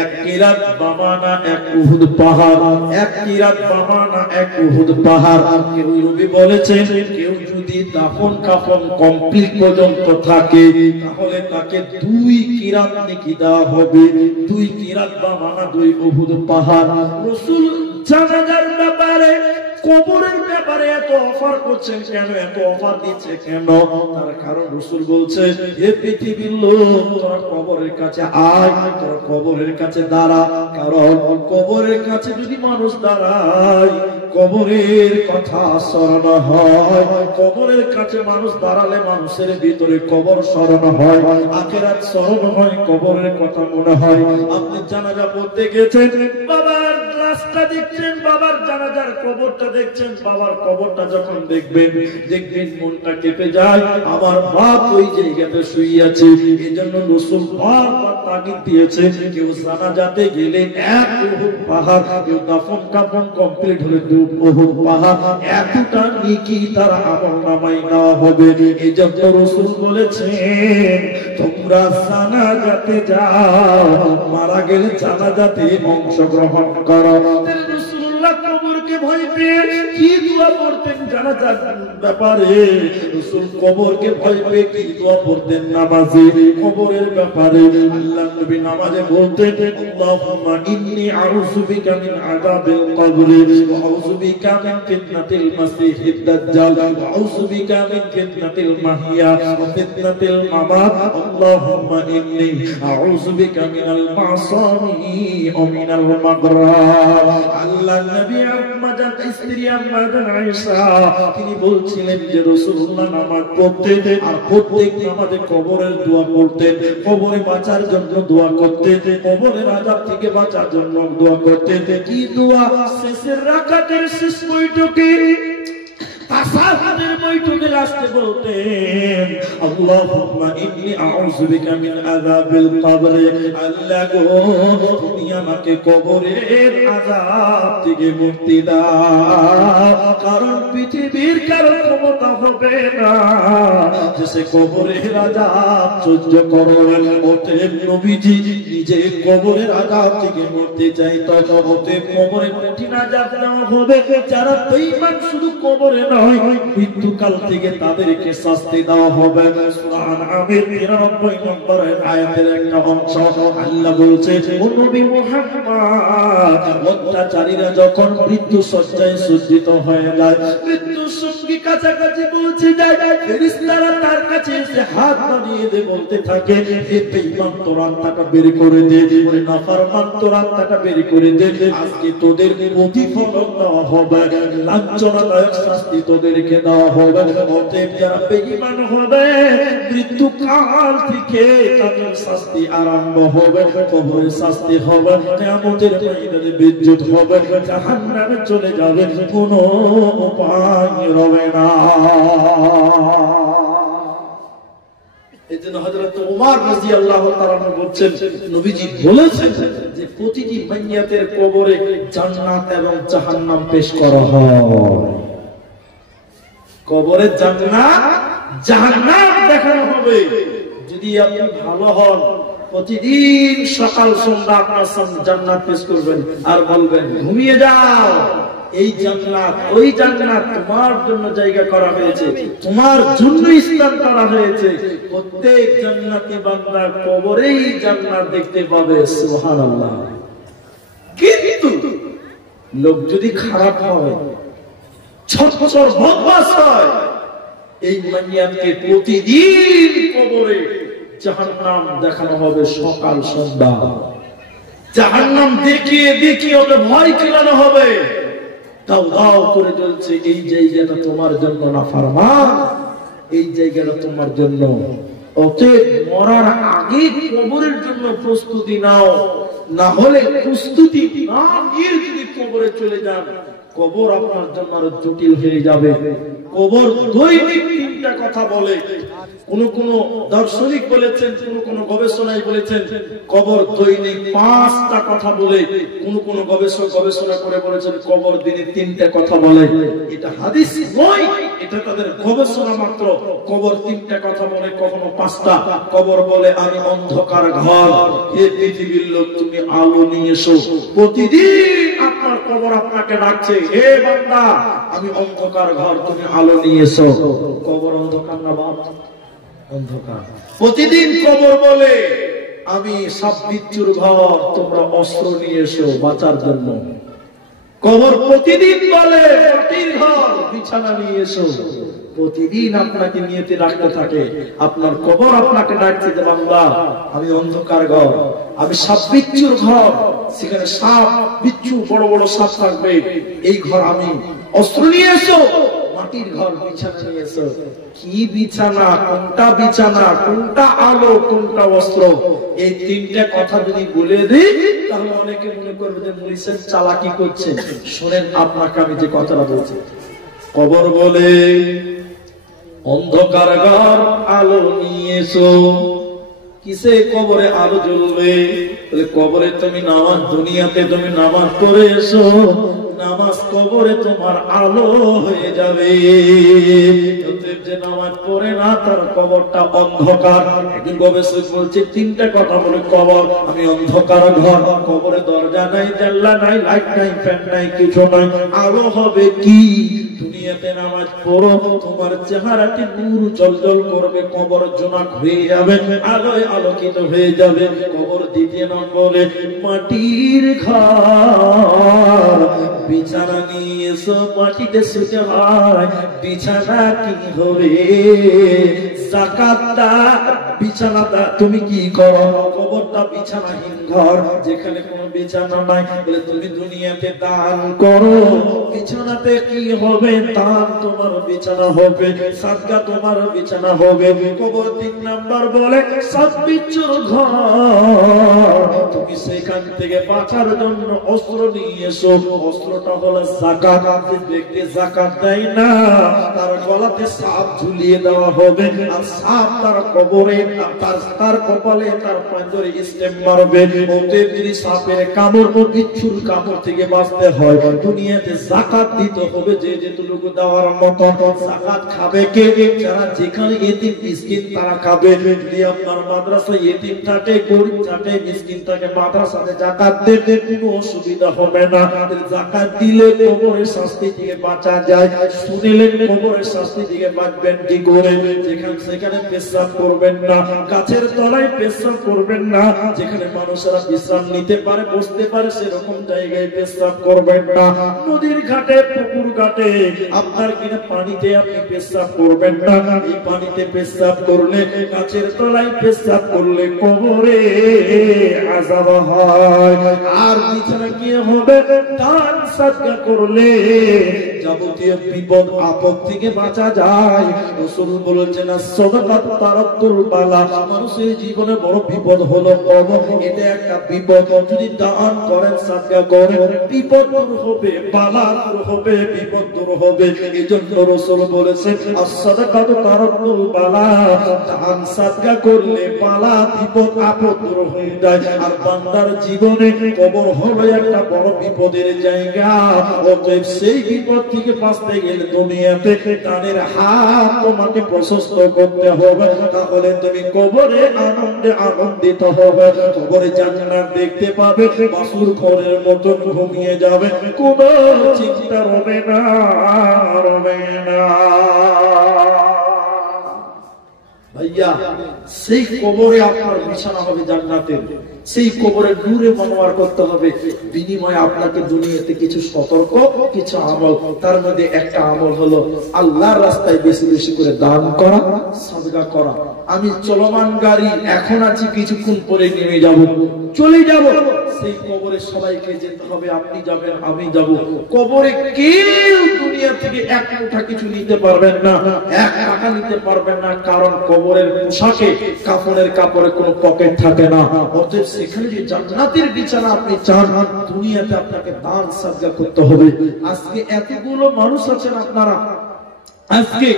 1 কিরাত বামানা 1 উহুদ পাহাড়, 1 কিরাত বামানা 1 উহুদ পাহাড়। কেউ নবী বলেছেন কেউ যদি দাফন কাফন কমপ্লিট পর্যন্ত থাকে, তাহলে তাকে 2 কিরাত নেকি দেওয়া হবে। 2 কিরাত বামানা 2 উহুদ পাহাড়। রাসূল জানাজার ব্যাপারে, কবরের ব্যাপারে এত অফার করছেন কেন, এত অফার দিচ্ছে কেন? তার কারণ রাসূল বলছে, হে পৃথিবীর লোক, তোরা কবরের কাছে আয়, তোরা কবরের কাছে দাঁড়া। কারণ কবরের কাছে যদি মানুষ দাঁড়ায়, কবরের কথা স্মরণ হয়। কবরের কাছে মানুষ দাঁড়ালে মানুষের ভিতরে কবর স্মরণ হয়, আখিরাত স্মরণ হয়, কবরের কথা মনে হয়। আপনি জানাজা পড়তে গেছেন, বাবার লাশটা দেখছেন, বাবার জানাজার কবরটা দেখছেন, বাবার কবরটা যখন দেখবেন, দেখবেন মনটা কেঁপে যায়, আমার বাপ ওই জায়গাতে শুয়ে আছে। এজন্য রাসূল বারবার তাগিদ দিয়েছে, কেউ জানাজাতে গেলে 1 উহুদ পাহাড়, কেউ দাফন কাফন কমপ্লিট হলে 2 উহুদ পাহাড়, এতটা নেকি তার আমলনামায় দেওয়া হবে। এজন্য রাসূল বলেছেন তোমরা জানাজাতে যাও, মারা গেলে জানাজাতে অংশগ্রহণ করো। রাসূল রাসূলুল্লাহ কবরকে ভয় পেয়ে কি দোয়া পড়তেন জানাজার ব্যাপারে? রাসূল কবরকে ভয় পেয়ে কি দোয়া পড়তেন নামাজে কবরের ব্যাপারে? আল্লাহর নবী নামাজে বলতেন আল্লাহুম্মা ইন্নী আউযু বিকা মিন আযাবিল কবরি ওয়া আউযু বিকা মিন ফিতনাতিল মাসিহিদ দাজ্জাল ওয়া আউযু বিকা মিন ফিতনাতিল মাহইয়া ওয়া ফিতনাতিল মামাত আল্লাহুম্মা ইন্নী আউযু বিকা মিনাল মাসামি ওয়া মিনাল মাগরার। আল্লাহর নবী আম্মাজান স্ত্রী আম্মাজান আয়েশা তিনি বলছিলেন যে রাসূলুল্লাহ নামাজ পড়তেন আর প্রত্যেক নামাজে কবরের দোয়া করতেন, কবরে বাঁচার জন্য দোয়া করতেন, কবরের আযাব থেকে বাঁচার জন্য দোয়া করতেন। কি দোয়া? শেষের রাকাতের শেষ বৈঠকে তাসাহুদের বৈঠকে আসতে বলতেন আল্লাহুম্মা ইন্নী আউযু বিকা মিন আযাবিল কবর। আল্লাহ গো তুমি আমাকে কবরের আযাব থেকে মুক্তি দাও, কারণ পৃথিবীর কারো ক্ষমতা হবে না যে সে কবরের আযাব সহ্য করবে। অতএব নবীজি নিজে কবরের আযাব থেকে মুক্তি চাইতেন। অতএব কবরে কঠিন আযাব দেওয়া হবে যারা বেঈমান, শুধু কবরে নয় মৃত্যুকাল থেকে তাদেরকে শাস্তি দেওয়া হবে। সূরা আনআমের 93 নম্বর আয়াতের একটা অংশ আল্লাহ বলছে ও নবী মুহাম্মদ অত্যাচারীরা যখন মৃত্যু শয্যায় সজ্জিত হয়ে যায়, মৃত্যুর সঙ্গী কাছাকাছি পৌঁছে যায়, ফেরেশতারা তার কাছে এসে হাত বাড়িয়ে দিয়ে বলতে থাকে হে বেঈমান তোর আত্মাটা বের করে দে, ওরে নাফরমান তোর আত্মাটা বের করে দে, আজকে তোদের প্রতিফলন দেওয়া হবে, লাঞ্ছনাদায়ক শাস্তি তোদেরকে দেওয়া হবে। অতএব যারা বেঈমান হবে মৃত্যুকাল থেকে তাদের শাস্তি আরম্ভ হবে, কবরের শাস্তি হবে, কিয়ামতের ময়দানে বিদ্যুৎ হবে, জাহান্নামে চলে যাবে, কোনো উপায় হবে না। এজন্য হযরত ওমর রাদিয়াল্লাহু তাআলা বলছেন নবীজি বলেছেন যে প্রতিটি মাইয়াতের কবরে জান্নাত এবং জাহান্নাম পেশ করা হয়। কবরে জান্নাত জাহান্নাম দেখানো হবে। যদি আপনি ভালো হন প্রতিদিন সকাল সন্ধ্যা আপনার সামনে জান্নাত পেশ করবেন আর বলবেন ঘুমিয়ে যাও, এই জান্নাত ওই জান্নাত তোমার জন্য জায়গা করা হয়েছে, তোমার জন্য স্থান করা হয়েছে। প্রত্যেক জান্নাতি বান্দা কবরেই জান্নাত দেখতে পাবে। সুবহানাল্লাহ। কিন্তু লোক যদি খারাপ হয়, ছটছট বদমাশ হয়, এই মাইয়াতকে প্রতিদিন কবরে জাহান্নাম দেখানো হবে সকাল সন্ধ্যা। জাহান্নাম দেখিয়ে দেখিয়ে ওকে ভয় খেলানো হবে, দাও দাও করে জ্বলছে, এই জায়গাটা তোমার জন্য নাফরমান, এই জায়গাটা তোমার জন্য। অতএব মরার আগে কবরের জন্য প্রস্তুতি নাও, না হলে প্রস্তুতি না নিয়ে যদি কবরে চলে যান কবর আপনার জন্য আরো জটিল হয়ে যাবে। কবর দৈনিক তিনটা কথা বলে। কোন দার্শনিক বলেছেন, কোন গবেষণায় বলেছেন কবর দৈনিক 5টা কথা বলে, কোন গবেষক গবেষণা করে বলেছেন কবর দিনে 3টা কথা বলে। এটা হাদিস নয়, এটা তাদের গবেষণা মাত্র। কবর 3টা কথা বলে, কখনো 5টা। কবর বলে আমি অন্ধকার ঘর, হে পৃথিবীর লোক তুমি আলো নিয়ে এসো। প্রতিদিন আপনার কবর আপনাকে ডাকছে, হে বান্দা আমি অন্ধকার ঘর, তুমি আলো নিয়ে এসো। কবর অন্ধকার না বাপ? অন্ধকার। প্রতিদিন কবর বলে আমি সাপ বিচ্ছুর ঘর, তোমরা অস্ত্র নিয়ে এসো বাঁচার জন্য। কবর প্রতিদিন বলে মাটির ঘর, বিছানা নিয়ে এসো। প্রতিদিন আপনাকে নিয়তে রাখতে থাকে। আপনার কবর আপনাকে ডাকছে যে বান্দা আমি অন্ধকার ঘর, আমি সাপ বিচ্ছুর ঘর, সেখানে সাপ বিচ্ছু বড় বড় সাপ থাকবে, এই ঘর আমি, অস্ত্র নিয়ে এসো। মাটির ঘর, বিছানা নিয়ে এসো। কি বিছানা, কোনটা বিছানা, কোনটা আলো, কোনটা অস্ত্র, এই 3টা কথা যদি বলে দিই তাহলে অনেকে মনে করবে যে মুরিদ চালাকি করছে। শুনেন আপনাকে আমি যে কথাটা বলছি। কবর বলে অন্ধকার ঘর আলো নিয়ে এসো। কিসে কবরে আলো জ্বলবে? কবরে তুমি নামাজ, দুনিয়াতে তুমি নামাজ পড়ে এসো, নামাজ কবরে তোমার আলো হয়ে যাবে। অতএব যে নামাজ পড়ে না তার কবরটা অন্ধকার। একদিন গবেষক বলছে তিনটা কথা বলে কবর, আমি অন্ধকার ঘর, কবরে দরজা নাই, জানলা নাই, লাইট নাই, ফ্যান নাই, কিছু নাই, আলো হবে কি? দুনিয়াতে নামাজ পড়ো, তোমার চেহারাটি নূর জলজল করবে, কবর জোনাক হয়ে যাবে, আলোয় আলোকিত হয়ে যাবে। কবর দ্বিতীয় নম্বরে মাটির ঘর, বিছানা নিয়ে এসো, মাটিতে শুতে হয়, বিছানা কি হবে? যাকাতটা বিছানাটা তুমি কি করো? কবরটা বিছানাহীন ঘর, যেখানে কোনো বিছানা নাই, বলে তুমি দুনিয়াতে দান করো, বিছানাতে কি হবে? দান তোমার বিছানা হবে, সাদকা তোমার বিছানা হবে। কবর 3 নাম্বার বলে সব বিচ্ছুর ঘর, তুমি সেখান থেকে বাঁচার জন্য অস্ত্র নিয়ে এসো, অস্ত্রটা হলো যাকাত। যে ব্যক্তি যাকাত দেয় না তার গলাতে সাপ ঝুলিয়ে দেওয়া হবে, আর সাপ তার কবরে, তার কপালে, তার পাঁজরে স্টেম মারবে। অতএব যদি সাপের কামড় ও বিচ্ছুর কামড় থেকে বাঁচতে হয়, দুনিয়াতে যাকাত দিতে হবে, যে যেটুকু দেওয়ার মতো। যাকাত খাবে কে? যারা যেখানে এতিম মিসকিন তারা খাবে। যদি আপনার মাদ্রাসায় এতিম থাকে, গরিব থাকে, মিসকিন থাকে, মাদ্রাসাতে যাকাত দিতে কোনো অসুবিধা হবে না। যাকাত দিলে কবরের শাস্তি থেকে বাঁচা যায়। শুনিলেন কবরের শাস্তি থেকে বাঁচবেন কি করে? সেখানে পেশাব করবেন না, গাছের তলায় পেশাব করবেন না, যেখানে মানুষেরা বিশ্রাম নিতে পারে, বসতে পারে, সেরকম জায়গায় পেশাব করবেন না। নদীর ঘাটে, পুকুর ঘাটে, আপনার কিনা পানিতে আপনি পেশাব করবেন না। এই পানিতে পেশাব করলে, গাছের তলায় পেশাব করলে কবরে আযাব হয়। আর বিছানা কি হবে? দান সাদকা করলে যাবতীয় বিপদ আপদ থেকে বাঁচা যায়। রাসূল বলেছেন সাদাকাত তারাতুল বালা, মানুষের জীবনে বড় বিপদ হলো কবর, এটা একটা বিপদ। যদি দান করেন, সাদকা করেন, বিপদ দূর হবে, বালা দূর হবে, বিপদ দূর হবে। এজন্য রাসূল বলেছেন as-সাদাকাতু তারাতুল বালা, দান সাদকা করলে বালা বিপদ আপদ দূর হয়ে যায়। আর বান্দার জীবনে কবর হলো একটা বড় বিপদের জায়গা। অতএব সেই বিপদ থেকে বাঁচতে গেলে দুনিয়াতে দানের হাত তোমাকে প্রশস্ত করতে হবে, তাহলে তুমি কবরে আনন্দে আনন্দিত হবে, কবরে জান্নাত দেখতে পাবে, বাসুর ঘরের মতন ঘুমিয়ে যাবে, কোনো চিন্তা হবে না, হবে না। ভাইয়া, সেই কবরে আপনার বিছানা হবে জান্নাতের, সেই কবরে নূরে মনোয়ার করতে হবে। বিনিময়ে আপনাকে দুনিয়াতে কিছু সতর্ক, কিছু আমল, তার মধ্যে একটা আমল হলো আল্লাহর রাস্তায় বেশি বেশি করে দান করা, সাদকা করা। আমি চলমান গাড়ি, এখন আছি, কিছুক্ষণ পরে নেমে যাব, চলে যাব, সেই কবরে সবাইকে যেতে হবে, আপনি যাবেন, আমি যাব। কবরে কেউ দুনিয়া থেকে এক মুঠা কিছু নিতে পারবেন না, 1 টাকা নিতে পারবেন না, কারণ কবরের পোশাকে, কাফনের কাপড়ে কোনো পকেট থাকে না। অতএব সেখানে যে জান্নাতের বিছানা আপনি চান, দুনিয়াতে আপনাকে দান সাদকা করতে হবে। আজকে এতগুলো মানুষ আছেন আপনারা, আজকে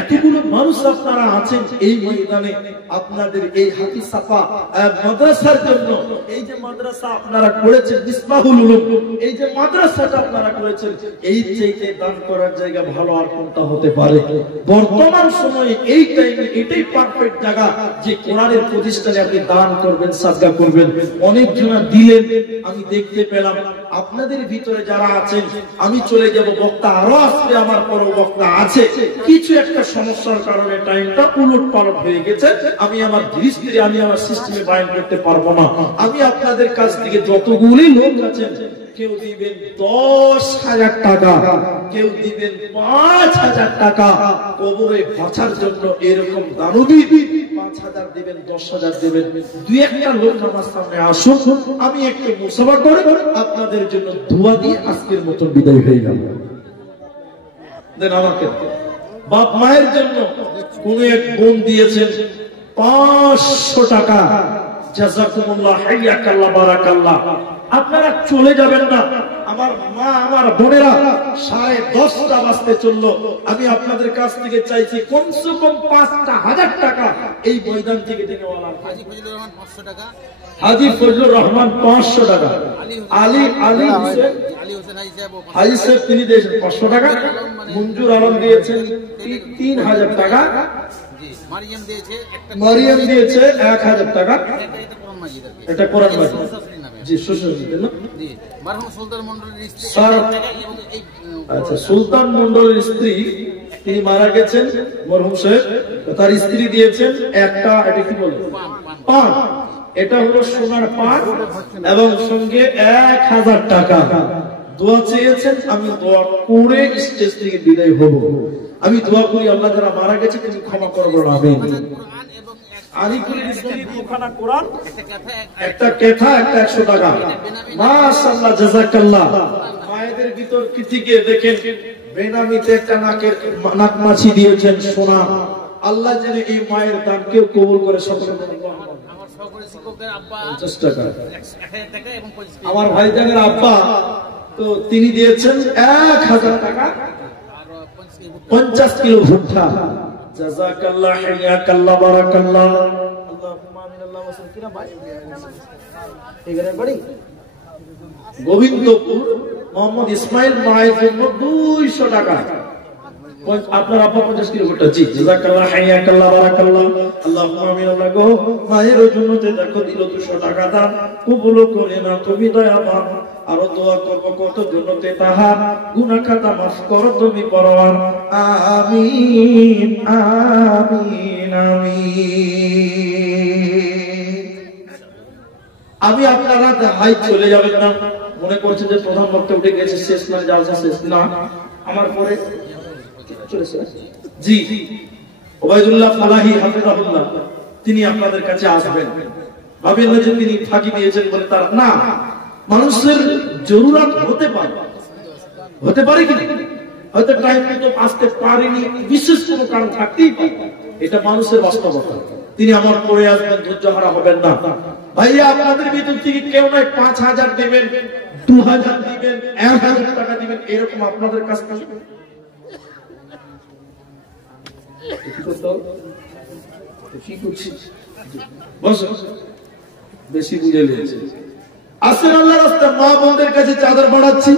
এতগুলো মানুষ আপনারা আছেন এই ময়দানে, আপনাদের এই হাতি সাফা মাদ্রাসার জন্য, এই যে মাদ্রাসা আপনারা করেছেন মিসবাহুল উলুম, এই যে মাদ্রাসাটা আপনারা করেছেন, এই চাইতে দান করার জায়গা ভালো আর কোনটা হতে পারে? বর্তমান সময়ে এই টাইমে এটাই পারফেক্ট জায়গা যে কোরআনের প্রতিষ্ঠানে আপনি দান করবেন, সাদকা করবেন। অনেক জনা দিলেন, আমি দেখতে পেলাম। আপনাদের ভিতরে যারা আছেন, আমি চলে যাব, বক্তা আরো আসবে, আমার পরও বক্তা আছে, কিছু একটা সমস্যার কারণে টাইমটা উলট পালট হয়ে গেছে, আমি আমার দৃষ্টি, আমি আমার সিস্টেমে বায়ান করতে পারবো না। আমি আপনাদের কাছ থেকে যতগুলি লোক আছেন, কেউ দিবেন 10,000 টাকা, কেউ দিবেন 5,000 টাকা, কবরে বাঁচার জন্য এরকম দানবী 5,000 দিবেন, 10,000 দিবেন। দুই একটা লোক আমার সামনে আসুন, আমি একটু মুসাফা করে আপনাদের জন্য দোয়া দিয়ে আজকের মতো বিদায় হয়ে গেল। দেন আমাকে বাপ মায়ের জন্য কোন এক বোন দিয়েছেন 500 টাকা, জাযাকুমুল্লাহ, হাইয়াকাল্লাহ, বারাকাল্লাহ। আপনারা চলে যাবেন না, আমার মা, আমার বোনেরা 10:30 বাজতে চললো, আমি আপনাদের কাছ থেকে চাইছি কমসে কম 5,000 টাকা এই ময়দান থেকে দেওয়ালা। হাজী ফজলুর রহমান 500 টাকা, হাজী ফজলুর রহমান 500 টাকা, আলী হোসেন হাজি সাহেব তিনি দিয়েছেন 500 টাকা, মঞ্জুর আলম দিয়েছেন 3000 টাকা, মারিয়াম দিয়েছে 1000 টাকা। এটা কোরআন মাজিদ, জি সুশাসিত না? আচ্ছা, সুলতান মন্ডলের স্ত্রী তিনি মারা গেছেন মরহুম সাহেব, তার স্ত্রী দিয়েছেন একটা, এটা কি বলে পান, এটা হলো সোনার পান এবং সঙ্গে 1000 টাকা। দোয়া চেয়েছেন, আমি দোয়া করে স্টেজ থেকে বিদায় হব। আমি দোয়া করি আল্লাহ যারা মারা গেছে তুমি ক্ষমা করবো, আমিন। আলিকুলের স্ত্রী দুখানা কোরআন, একটা কেথা, একটা 100 টাকা। মাশাআল্লাহ, জাযাকাল্লাহ। মায়েদের ভিতর থেকে দেখেন বেনামিতে একটা নাক মাছি দিয়েছেন সোনা। আল্লাহ যেন এই মায়ের দানকেও কবুল করে। সকলে আমার ভাইজানের আব্বা তো তিনি দিয়েছেন 1000 টাকা, 50 কিলো ভুট্টা। জাযাকাল্লাহ, হাইয়াকাল্লাহ, বারাকাল্লাহ। আল্লাহুম্মা আমিন। আল্লাহু ওয়াসাল্লাম। কিনা ভাই এখানে বাড়ি গোবিন্দপুর, মোহাম্মদ ইসমাইল মায়ের জন্য 200 টাকা। আপনার আব্বা 50 কিলো ভুট্টা। জি, জাযাকাল্লাহ, হাইয়াকাল্লাহ, বারাকাল্লাহ। আল্লাহুম্মা আমিন। আল্লাহ গো, মায়ের জন্য যে দেখো দিল 200 টাকা দান, কবুল করে না তুমি দয়াবান। আরো দোয়া করবো কত জন্যতে তাহার গুনাহ খাতা মাফ করো তুমি পরওয়ার। আমিন আমিন আমিন। আমি আপনারা হাই চলে যাবেন না, মনে করছে যে প্রধান বক্তা উঠে গেছে, শেষ না, জালসা শেষ না, আমার পরে চলেছে। জি, ওবায়দুল্লাহ ফালাহি হাফেজাহুল্লাহ তিনি আপনাদের কাছে আসবেন। ভাবেন না যে তিনি ফাঁকি দিয়েছেন বলে তার না, মানুষের জরুরত হতে পারে কি হয়তো টাইম মতো আসতে পারেনি, বিশেষ কোনো কারণ থাকতেই পারে, এটা মানুষের বাস্তবতা। তিনি আমার পরে আসবেন, ধৈর্য হারা হবেন না। ভাইয়া আপনাদের ভিতর থেকে কেউ নয় 5000 দিবেন, 2000 দিবেন, 1000 টাকা দিবেন, এরকম আপনাদের কাছ থেকে বেশি বুঝে নিয়েছে। আসেন আল্লাহর রাস্তায়, মা বোনদের কাছে চাদর বাড়াচ্ছি।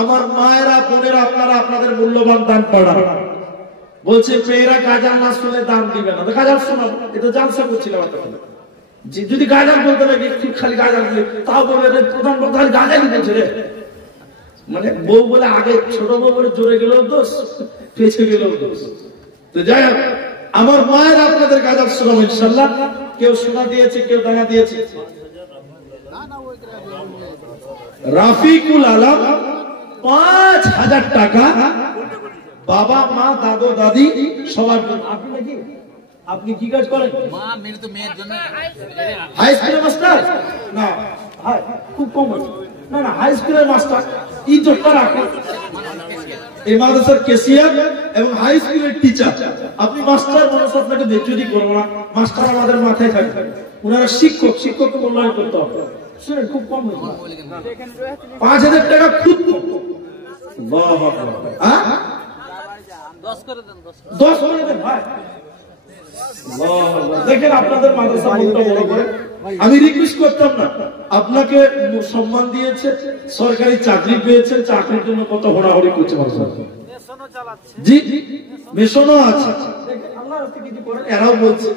আমার মায়েরা বোনেরা আপনারা আপনাদের মূল্যবান দান পাড়ান। বলছে মেয়েরা গাজার না শুনে দান দিবে না, গাজার শোনাবো, এটা জালসা করছিলাম। যদি গাজার বলতে লাগে খালি গাজার দিয়ে, তাও বলে প্রধান বক্তা খালি গাজারই বলছে রে, মানে বউ বলে আগে ছোট বউ বলে জোরে গেলেও দোষ, পেছে গেলেও দোষ। তো যাই হোক, আমার মায়ের আপনাদের গাজার শোনাবো ইনশাল্লাহ। কেউ সোনা দিয়েছে, কেউ দানা দিয়েছে। রাফিকুল আলম 5000 টাকা, বাবা মা দাদু দাদি সবার জন্য। আপনি নাকি আপনি কি কাজ করেন? মা মেয়ের তো মেয়ের জন্য হাই স্কুলের মাস্টার না, খুব কম আছে না, না হাই স্কুলের মাস্টার ইজ্জতটা রাখেন। এই মাদ্রাসার ক্যাশিয়ার এবং হাই স্কুলের টিচার। আপনি মাস্টার মানুষ, আপনাকে বেচুরি করবো না, মাস্টার আমাদের মাথায় থাকবে। ওনারা শিক্ষক, শিক্ষককে মূল্যায়ন করতে হবে। শুনেন খুব কম, 5000 টাকা খুব কম। 10 করে দেন ভাই। দেখেন আপনাদের মাদ্রাসা মনটা বড় করে। আমি রিকোয়েস্ট করতাম না, আপনাকে সম্মান দিয়েছে, সরকারি চাকরি পেয়েছেন, চাকরির জন্য কত হড়াহড়ি করছে মাদ্রাসা। জি, মিশনও আছে, এরাও বলছে।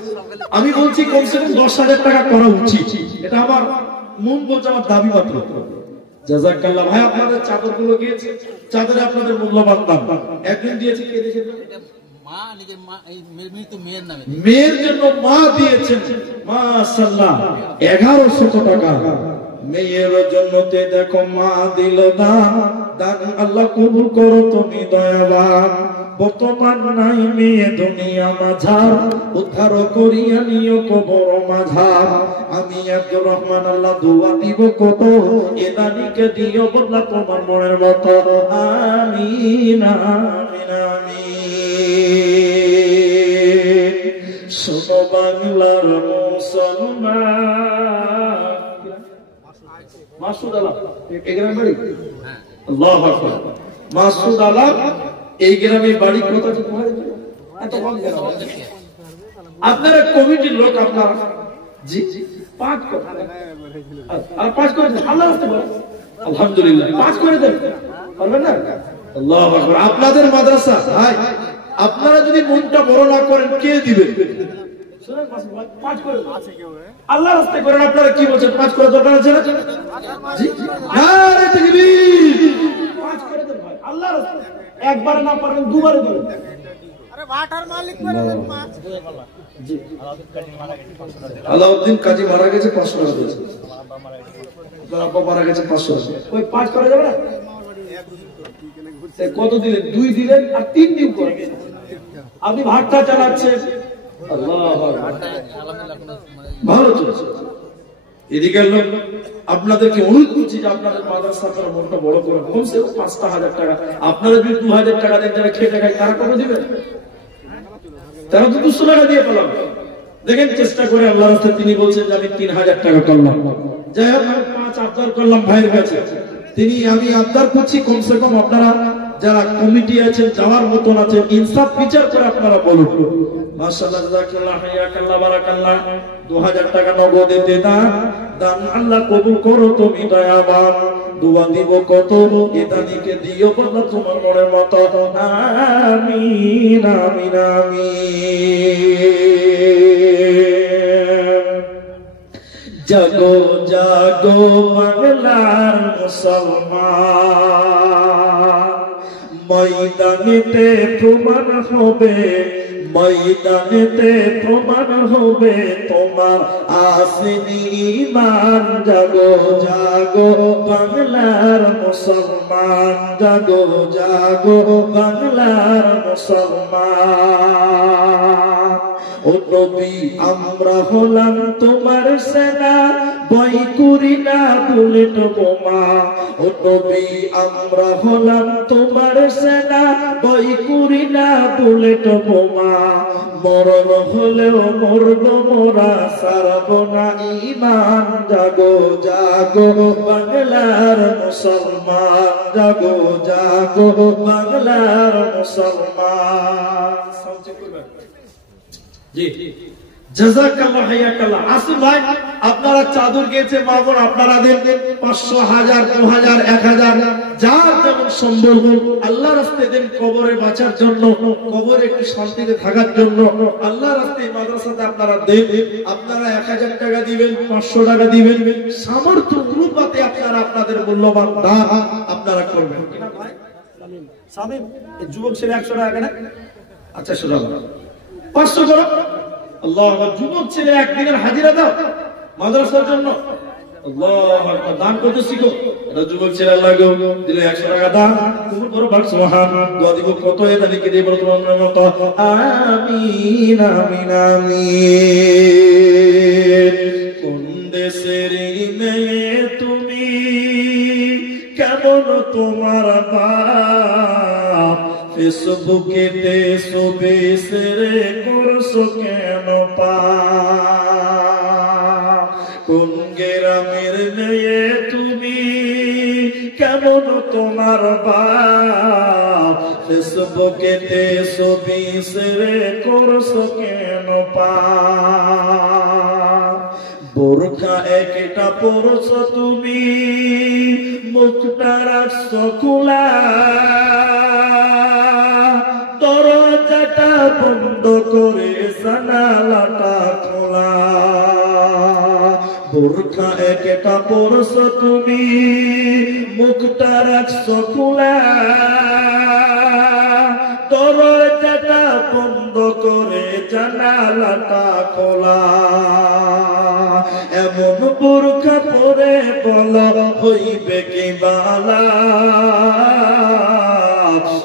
আমি বলছি কমসে কম 10,000 টাকা করা উচিত, এটা আমার মন বলছে, আমার দাবি মাত্র। জাযাকাল্লাহ ভাই, আপনাদের চাদর গুলো গিয়েছে, চাদরে আপনাদের মূল্যবান দাম। একদিন দিয়েছে, কে দিয়েছে? মেয়ের জন্য মা দিয়েছেন মাশাআল্লাহ 1100 টাকা। মেয়ের জন্য তে দেখো মা দিল দান, দান আল্লাহ কবুল করো তুমি দয়াবান। বর্তমান নাই মেয়ে দুনিয়া মাঝার, উদ্ধার করিয়া নিও কবর মাঝার। আমি আব্দুর রহমান আল্লাহ দোয়া দিব কত, এ দানিকে দিও বদলা তোমার মনের মতো। আমিন আমিন আমিন। শোনো বাংলার মুসলমান। মাসুদ আলম এই গ্রামের বাড়ি? আল্লাহু আকবার। মাসুদ আলম এই গ্রামের বাড়ি কোথা থেকে? আপনারা কমিটির লোক, আপনারা জি 5 কথা আর 5 করে আল্লাহ রাস্তায় বলেন আলহামদুলিল্লাহ 5 করে দেন, পারবেন না? আল্লাহু আকবার। আপনাদের মাদ্রাসা ভাই, আপনারা যদি মনটা বড় না করেন কে দিবে? শুনেন 5 করে আছে কেউ আল্লাহর রাস্তায় করেন। আপনারা কি বলছেন 5 করে দরকার আছে না? জি নারে তাকবীর। 5 করে দেন ভাই আল্লাহর রাস্তায়। একবার না পারেন দুবারে দিবেন। আরে ভাটার মালিক করে দেন 5। জি আলাউদ্দিন কাজী মারা গেছে 500 টাকা দিয়েছে। আপনার আব্বা মারা গেছে 500 টাকা। ওই 5 করা যাবে না? কত দিলেন? 2 দিলেন আর 3 দিন করে আপনি ভাটটা চালাচ্ছেন। আল্লাহু আকবার, ভালো চলছে। এদিকে লোক আপনাদেরকে অনুরোধ করছি যে আপনাদের মাদ্রাসা আপনারা মনটা বড় করে কমসে কম 5,000 টাকা। আপনারা যদি 2000 টাকা দেন, যারা খেয়ে টাকায় তারা কত দিবেন? তারা তো 200 টাকা দিয়ে পেলাম। দেখেন চেষ্টা করে আল্লাহর রাস্তায়। তিনি বলছেন যে আমি 3000 টাকা করলাম। যাই হোক আমি 5 আবদার করলাম ভাইয়ের কাছে। আমি আবদার করছি কমসে কম আপনারা যারা কমিটি আছেন, যাওয়ার মতন আছেন, ইনসাফ বিচার করে আপনারা বলুন। মাশাআল্লাহ, জাযাকাল্লাহ, হায়াকাল্লাহ, বারাকাল্লাহ। 2000 টাকা নগদে দান আল্লাহ কবুল করো তুমি দয়াবান। দোয়া দিব কত এ দানিকে দিও বন্ধু তোমার মনের মতো। আমিন আমিন আমিন। জাগো জাগো বাংলার মুসলমান, ময়দানেতে প্রমাণ হবে, ময়দানেতে প্রমাণ হবে তোমার আসেনি ঈমান। জাগো জাগো বাংলার মুসলমান, জাগো জাগো বাংলার মুসলমান। ও নবী আমরা হলাম তোমার সেনা, ভয় করি না বুলেট বোমা। ও নবী আমরা হলাম তোমার সেনা, ভয় করি না বুলেট বোমা। মরণ হলেও মরব মোরা, ছাড়ব না ঈমান। জাগো জাগো বাংলার মুসলমান, জাগো জাগো বাংলার মুসলমান। জি জাযাকাল্লাহ, হায়াকাল্লাহ। আসিফ ভাই আপনারা চাদর গেছে মা বোন, আপনারা দেন 500, 1000, 2000, 1000 যার যেমন সম্ভব আল্লাহর রাস্তায় দেন। কবরে বাঁচার জন্য, কবরে একটু শান্তিতে থাকার জন্য আল্লাহর রাস্তায় মাদ্রাসাতে আপনারা দেন। আপনারা 1000 টাকা দিবেন, 500 টাকা দিবেন, সামর্থ্য অনুপাতে আপনারা আপনাদের মূল্যবান দান আপনারা করবেন। কিনা ভাই সামিম এই যুবক ছেলে 100 টাকা কেন? আচ্ছা শোনো 500 করো। আল্লাহু আকবার। যুবক ছেলে একদিনের হাজিরা দাও মাদ্রাসার জন্য। আল্লাহু আকবার। দান করতে শিখো। এটা যুবক ছেলে লাগো দিলে 100 টাকা দান তুমি করো। ভাগ সুবহানাল্লাহ। দোয়া দিব কত এটা লিখে দিয়ে বলো তোমার মতো। আমিন আমিন আমিন। কোন দেশের মেয়ে তুমি, কেমন তোমার বাপ, ফেসবুকেতে ছবি শেয়ার করছো কেন পা? কোন গ্রামের মেয়ে তুমি, কেমন তোমার বাপ, ফেসবুকেতে ছবি শেয়ার করছো কেন পা? বোরখা একটা পরছো তুমি, মুখটা রাখছো খোলা, দরজাটা বন্ধ করে জানালাটা খোলা। বোরখা একটা পরছো তুমি, মুখটা রাখছো খোলা, দরজাটা বন্ধ করে জানালাটা খোলা। এমন বোরখা পরে বলো হইবে কি বালা?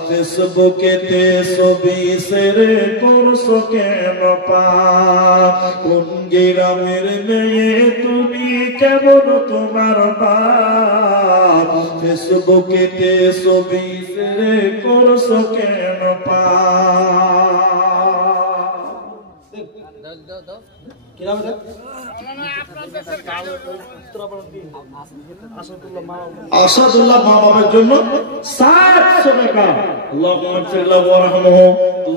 ফেসবুকেতে ছবি শেয়ার করছো কেন পা? কোন গ্রামের মেয়ে তুমি, কেমন তোমার বাপ, ফেসবুকেতে ছবি শেয়ার করছো কেন পা? আসাদুল্লাহ মা বাবার জন্য 700 টাকা। আল্লাহুম্মা সাল্লি ওয়া রাহমাহু।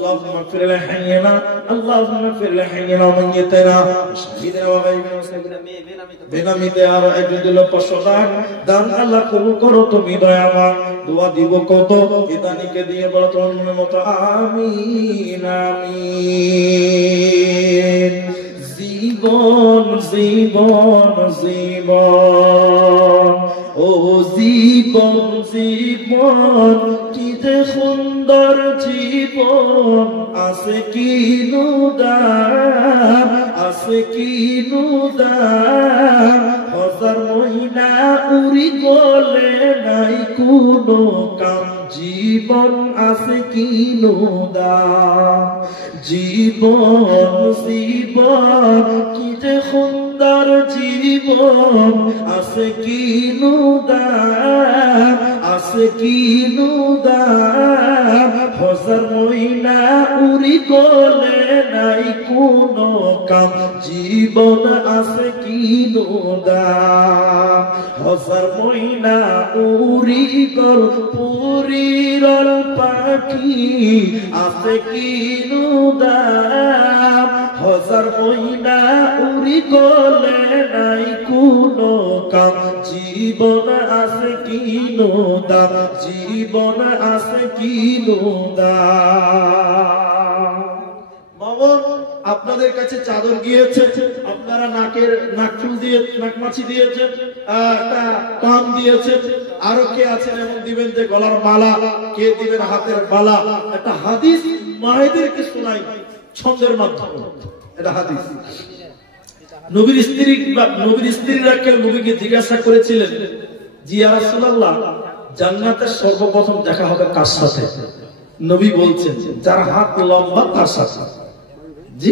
اللهم اغفر لحينا اللهم اغفر لحينا وميتنا شهيدنا وغيبنا وسيدنا বেনামিতে আরো একজন দিল 500 টাকা দান আল্লাহ কবুল করো তুমি দয়াবান দোয়া দিব কত ইদানিকে দিয়ে বলো তোমার মতো আমিন আমিন জীবন জীবন জীবন ও জীবন জীবন কি যে সুন্দর জীবন আছে কি নুদান আছে কি নুদান হাজার মহিনা উড়ি গলে নাই কোনো কাম জীবন আছে কি নুদান জীবন জীবন কি যে সুন্দর জীবন আছে কি নুদান আছে কি নুদান হাজার মহিনা উড়ি গলে নাই কোনো কাম জীবন আছে কি নুদান হাজার মহিনা উড়ি গল পুরীর পাখি আছে কি নুদান হাজার মহিনা উড়ি গলে নাই কোনো কাম জীবন আছে কি নুদান জীবন আছে কি নুদান মামুন আপনাদের কাছে চাদর গিয়েছে আপনারা নাকফুল দিয়ে নাকমাছি দিয়েছেন একটা কাম দিয়েছেন আরো কে আছেন এমন দিবেন যে গলার মালা কে দিবেন হাতের বালা একটা হাদিস মায়েদেরকে শোনাই ছন্দের মাধ্যমে এটা হাদিস নবীর স্ত্রীরা কেউ নবীকে জিজ্ঞাসা করেছিলেন জি ইয়া রাসূলুল্লাহ জান্নাতের সর্বপ্রথম দেখা হবে কার সাথে নবী বলছেন যার হাত লম্বা তার সাথে জি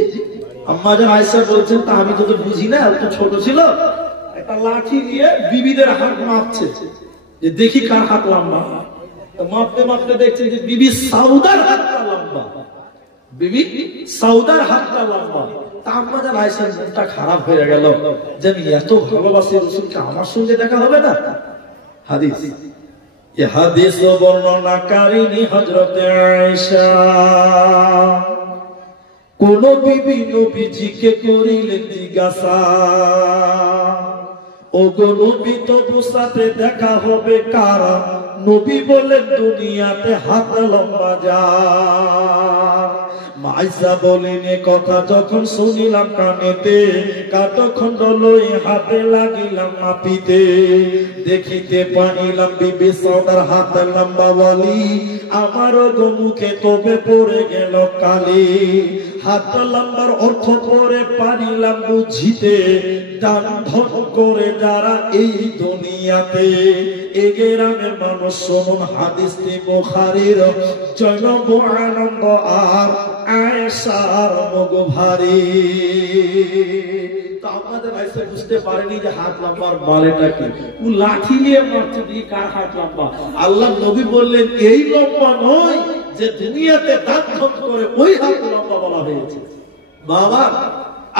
আম্মা জান আয়েশা বলছেন তা আমি তো বুঝি না এত ছোট ছিল একটা লাঠি দিয়ে বিবিদের হাত মাপছে যে দেখি কার হাত লম্বা তো মাপতে মাপতে দেখছেন যে বিবি সাউদার হাতটা লম্বা বিবি সাউদার হাতটা লম্বা তা আম্মা জান আয়েশার মনটা খারাপ হয়ে গেল যে আমি এত ভালোবাসি রাসূলকে আমার সঙ্গে দেখা হবে না হাদিস এই হাদিস বর্ণনাকারিনী হযরত আয়েশা কোন বিবি নবীজিকে করিলেন জিজ্ঞাসা ও গো নবী তবু সাথে দেখা হবে কারা নবী বলেন দুনিয়াতে হাত লম্বা যার মাইসা বলেন কথা যখন শুনিলাম কানেতে কাতখণ্ড লই হাতে লাগিলাম মাপিতে দেখিতে পাইলাম বিবি সাউদার হাত লম্বা বলি আমারও গো মুখে তবে পড়ে গেল কালি হাত লম্বার অর্থ পরে পারিলাম বুঝিতে দান ধন করে যারা এই দুনিয়াতে এ গ্রামের মানুষ শুনুন হাদিসটি বুখারীর জয়নব আনন্দ আর আয়েশার মুখ ভারী তো আমাদের আয়েশা বুঝতে পারেনি যে হাত লম্বার মানেটা কি ও লাঠি নিয়ে মারছে দিয়ে কার হাত লম্বা আল্লাহ নবী বললেন এই লম্বা নয় যে দুনিয়াতে দান ধন করে ওই হাত লম্বা বলা হয়েছে বাবা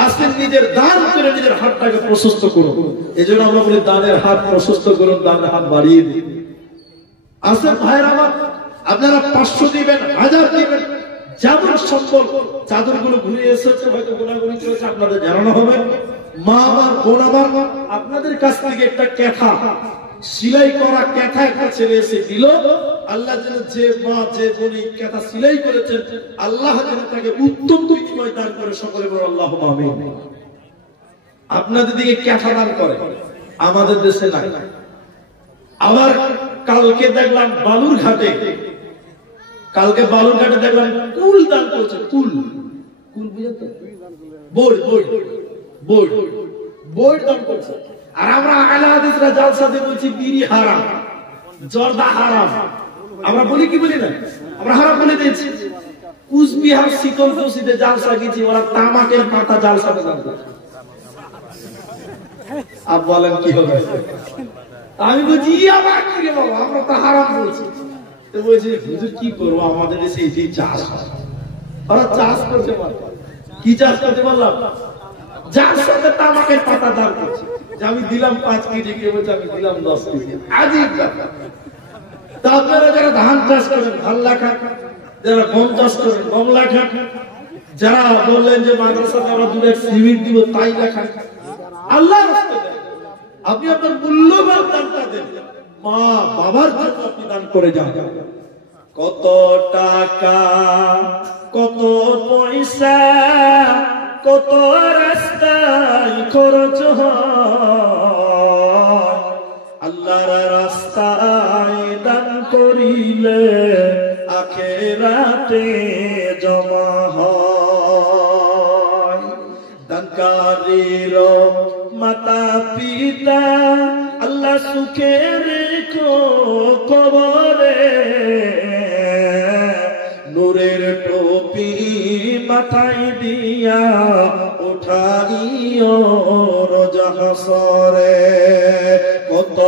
আজকে নিজের দান করে নিজের হাতটাকে প্রশস্ত করুন এজন্য আমরা বলি দানের হাত প্রশস্ত করুন দানের হাত বাড়িয়ে দিন আসেন ভাইরা আমার আপনারা 500 দিবেন 1000 দিবেন যেমন সম্ভব চাদরগুলো ঘুরে এসেছে হয়তো গোনাগুনি চলেছে আপনাদের জানানো হবে মা আমার বোন আমার আপনাদের কাছ থেকে একটা ক্যাথা সিলাই করা ক্যাথা একটা ছেলে এসে দিল আল্লাহ যেন যে মা যে বোনি ক্যাথা সিলাই করেছেন আল্লাহ যেন তাকে উত্তম বিনিময় দান করে সকলে বলে আল্লাহুম্মা আমিন আপনাদের দিকে ক্যাথা দান করে আমাদের দেশে নাই আবার কালকে দেখলাম বালুরঘাটে দেখলাম কুল দান করেছে কুল বুঝেন তো বই দান করছে আর আমরা আহলে হাদিসরা জালসাতে বলছি বিড়ি হারাম জর্দা হারাম আমরা বলি কি বলি না আমরা হারাম বলে দিয়েছি কুচবিহার শীতলকুচিতে জালসা গেছি ওরা তামাকের পাতা জালসাতে দান করে আপ বলেন কি হবে আমি বলছি আবার কি রে বাবা আমরা তো হারাম বলছি তো বলছি হুজুর কি করবো আমাদের দেশে এই চাষ ওরা চাষ করছে কি চাষ করতে বললাম যার সাথে তামাকের পাতা দান করছে আমি দিলাম 5 কেজি কে বলছে আমি দিলাম 10 কেজি আজিব ব্যাপার তা আপনারা যারা ধান চাষ করেন ভাল লাখা যারা গম চাষ করেন গম লেখান, যারা বললেন যে মাদ্রাসাতে আমরা 2 লাখ সিমেন্ট দিব তাই লেখান, আল্লাহর রাস্তায় দেন। আপনি আপনার মূল্যবান দানটা দেন, মা বাবার জন্য আপনি দান করে যান। কত টাকা কত পয়সা কত রাস্তায় খরচ হয়, আল্লাহর রাস্তায় দান করিলে আখিরাতে জমা হয়। দানকারীর মাতা পিতা আল্লাহ সুখে রেখো কবরে, নূরের টুপি মাথায় দিয়া উঠাইও রোজ হাসরে। কত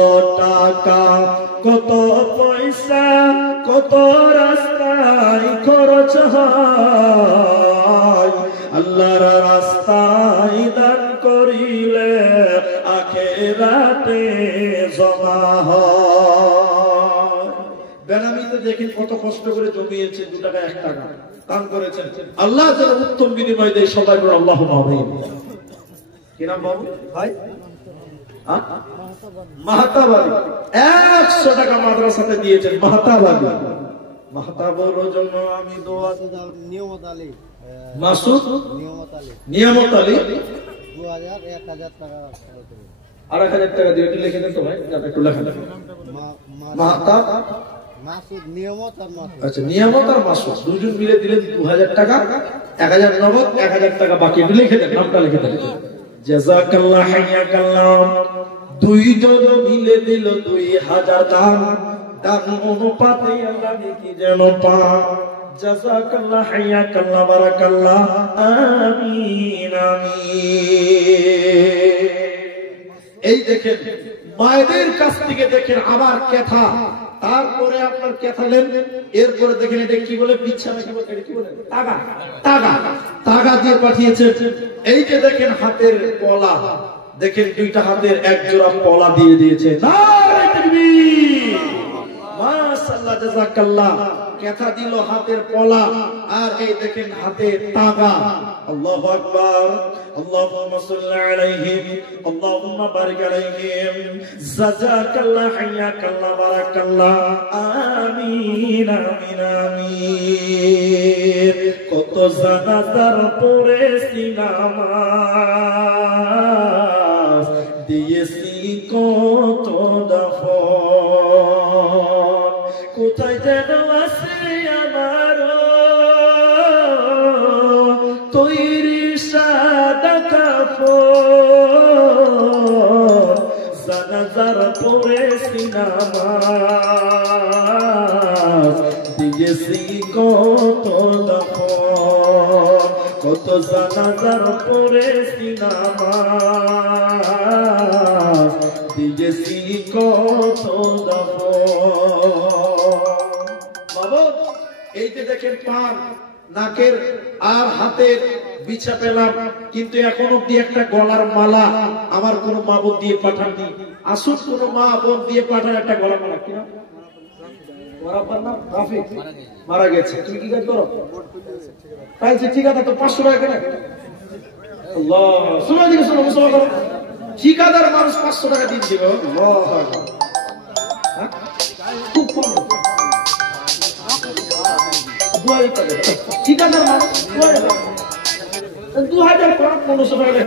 টাকা কত পয়সা কত রাস্তায় খরচ হয়, আল্লাহর রাস্তায় দান করিলে আখিরাতে জমা হয়। বেনামিতে দেখেন কত কষ্ট করে জমিয়েছে, 2 টাকা 1 টাকা দান করেছেন, আল্লাহ যেন উত্তম বিনিময় দেয়। সবাই বলে আল্লাহুম্মা আমিন। কি নাম বাবু ভাই? মাহতাবাড়ি 100 টাকা মাদ্রাসাতে দিয়েছেন। মাহতাবাড়ি মাহতাবর জন্য আমি দোয়া। নিয়মত আলী মাসুদ নিয়ামত আলী 1000 টাকা আর 1000 টাকা দিয়ে একটু লিখে দেন তো ভাই, একটু লেখা দেন। মাহতাব মাসুদ নিয়মত আর মাসুদ, আচ্ছা নিয়ামত আর মাসুদ দুজন মিলে দিলেন 2000 টাকা, 1000 নগদ, 1000 টাকা বাকি। একটু লিখে দেন, নামটা লিখে দেন। জাযাকাল্লাহ হাইয়াকাল্লাহ। দুইজন মিলে দিল 2000 দান, দান অনুপাতে আল্লাহ নেকি যেন পান। জাযাকাল্লাহ হাইয়াকাল্লাহ বারাকাল্লাহ আমিন আমিন। এই দেখেন মায়েদের কাছ থেকে দেখেন আবার কথা, তারপরে আপনার কথা নেন, এরপরে দেখেন এটা কি বলে, বিছানা কি বলে, কি বলে, টাকা টাকা টাকা দিয়ে পাঠিয়েছে। এই যে দেখেন হাতের পলা, দেখেন 2টা হাতের 1 জোড়া পলা দিয়ে দিয়েছে। নারে তাকবীর, মাশাআল্লাহ জাযাকাল্লাহ। কথা দিল হাতের পলা, আর এই দেখেন হাতে টাকা। আল্লাহু আকবার, আল্লাহুম্মা সাল্লি আলাইহিম, আল্লাহুম্মা বারিক আলাইহিম, জাযাকাল্লাহ হাইয়াকাল্লাহ বারাকাল্লাহ আমিন আমিন আমিন। কত জানাজার পড়েছি নামাজ, দিয়েছি কত দাফন, কোথায় যেন আছে আমার তৈরি সাদা কাফন, জানাজার পড়েছি নামাজ, দিয়েছি কত দাফন, কত জানাজার পড়েছি নামাজ, দিয়েছি কত দাফন। বাবা এই যে দেখেন পান নাকের আর হাতের বিছা পেলাম, কিন্তু এখন অব্দি একটা গলার মালা আমার কোন মা বোন দিয়ে পাঠাননি। আসুন কোন মা বোন দিয়ে পাঠান একটা গলার মালা। কিনা মারা গেছে, তুমি কি কাজ করো? ঠিক আছে, তো 500 টাকা কেন? আল্লাহ, শোনো দিকে শোনো, মুসলমান করো, ঠিকাদার মানুষ 500 টাকা দিয়ে দিবে। খুব কম, 2000 টাকা ঠিকাদার মানুষ, 2000 টাকা 1500 টাকা।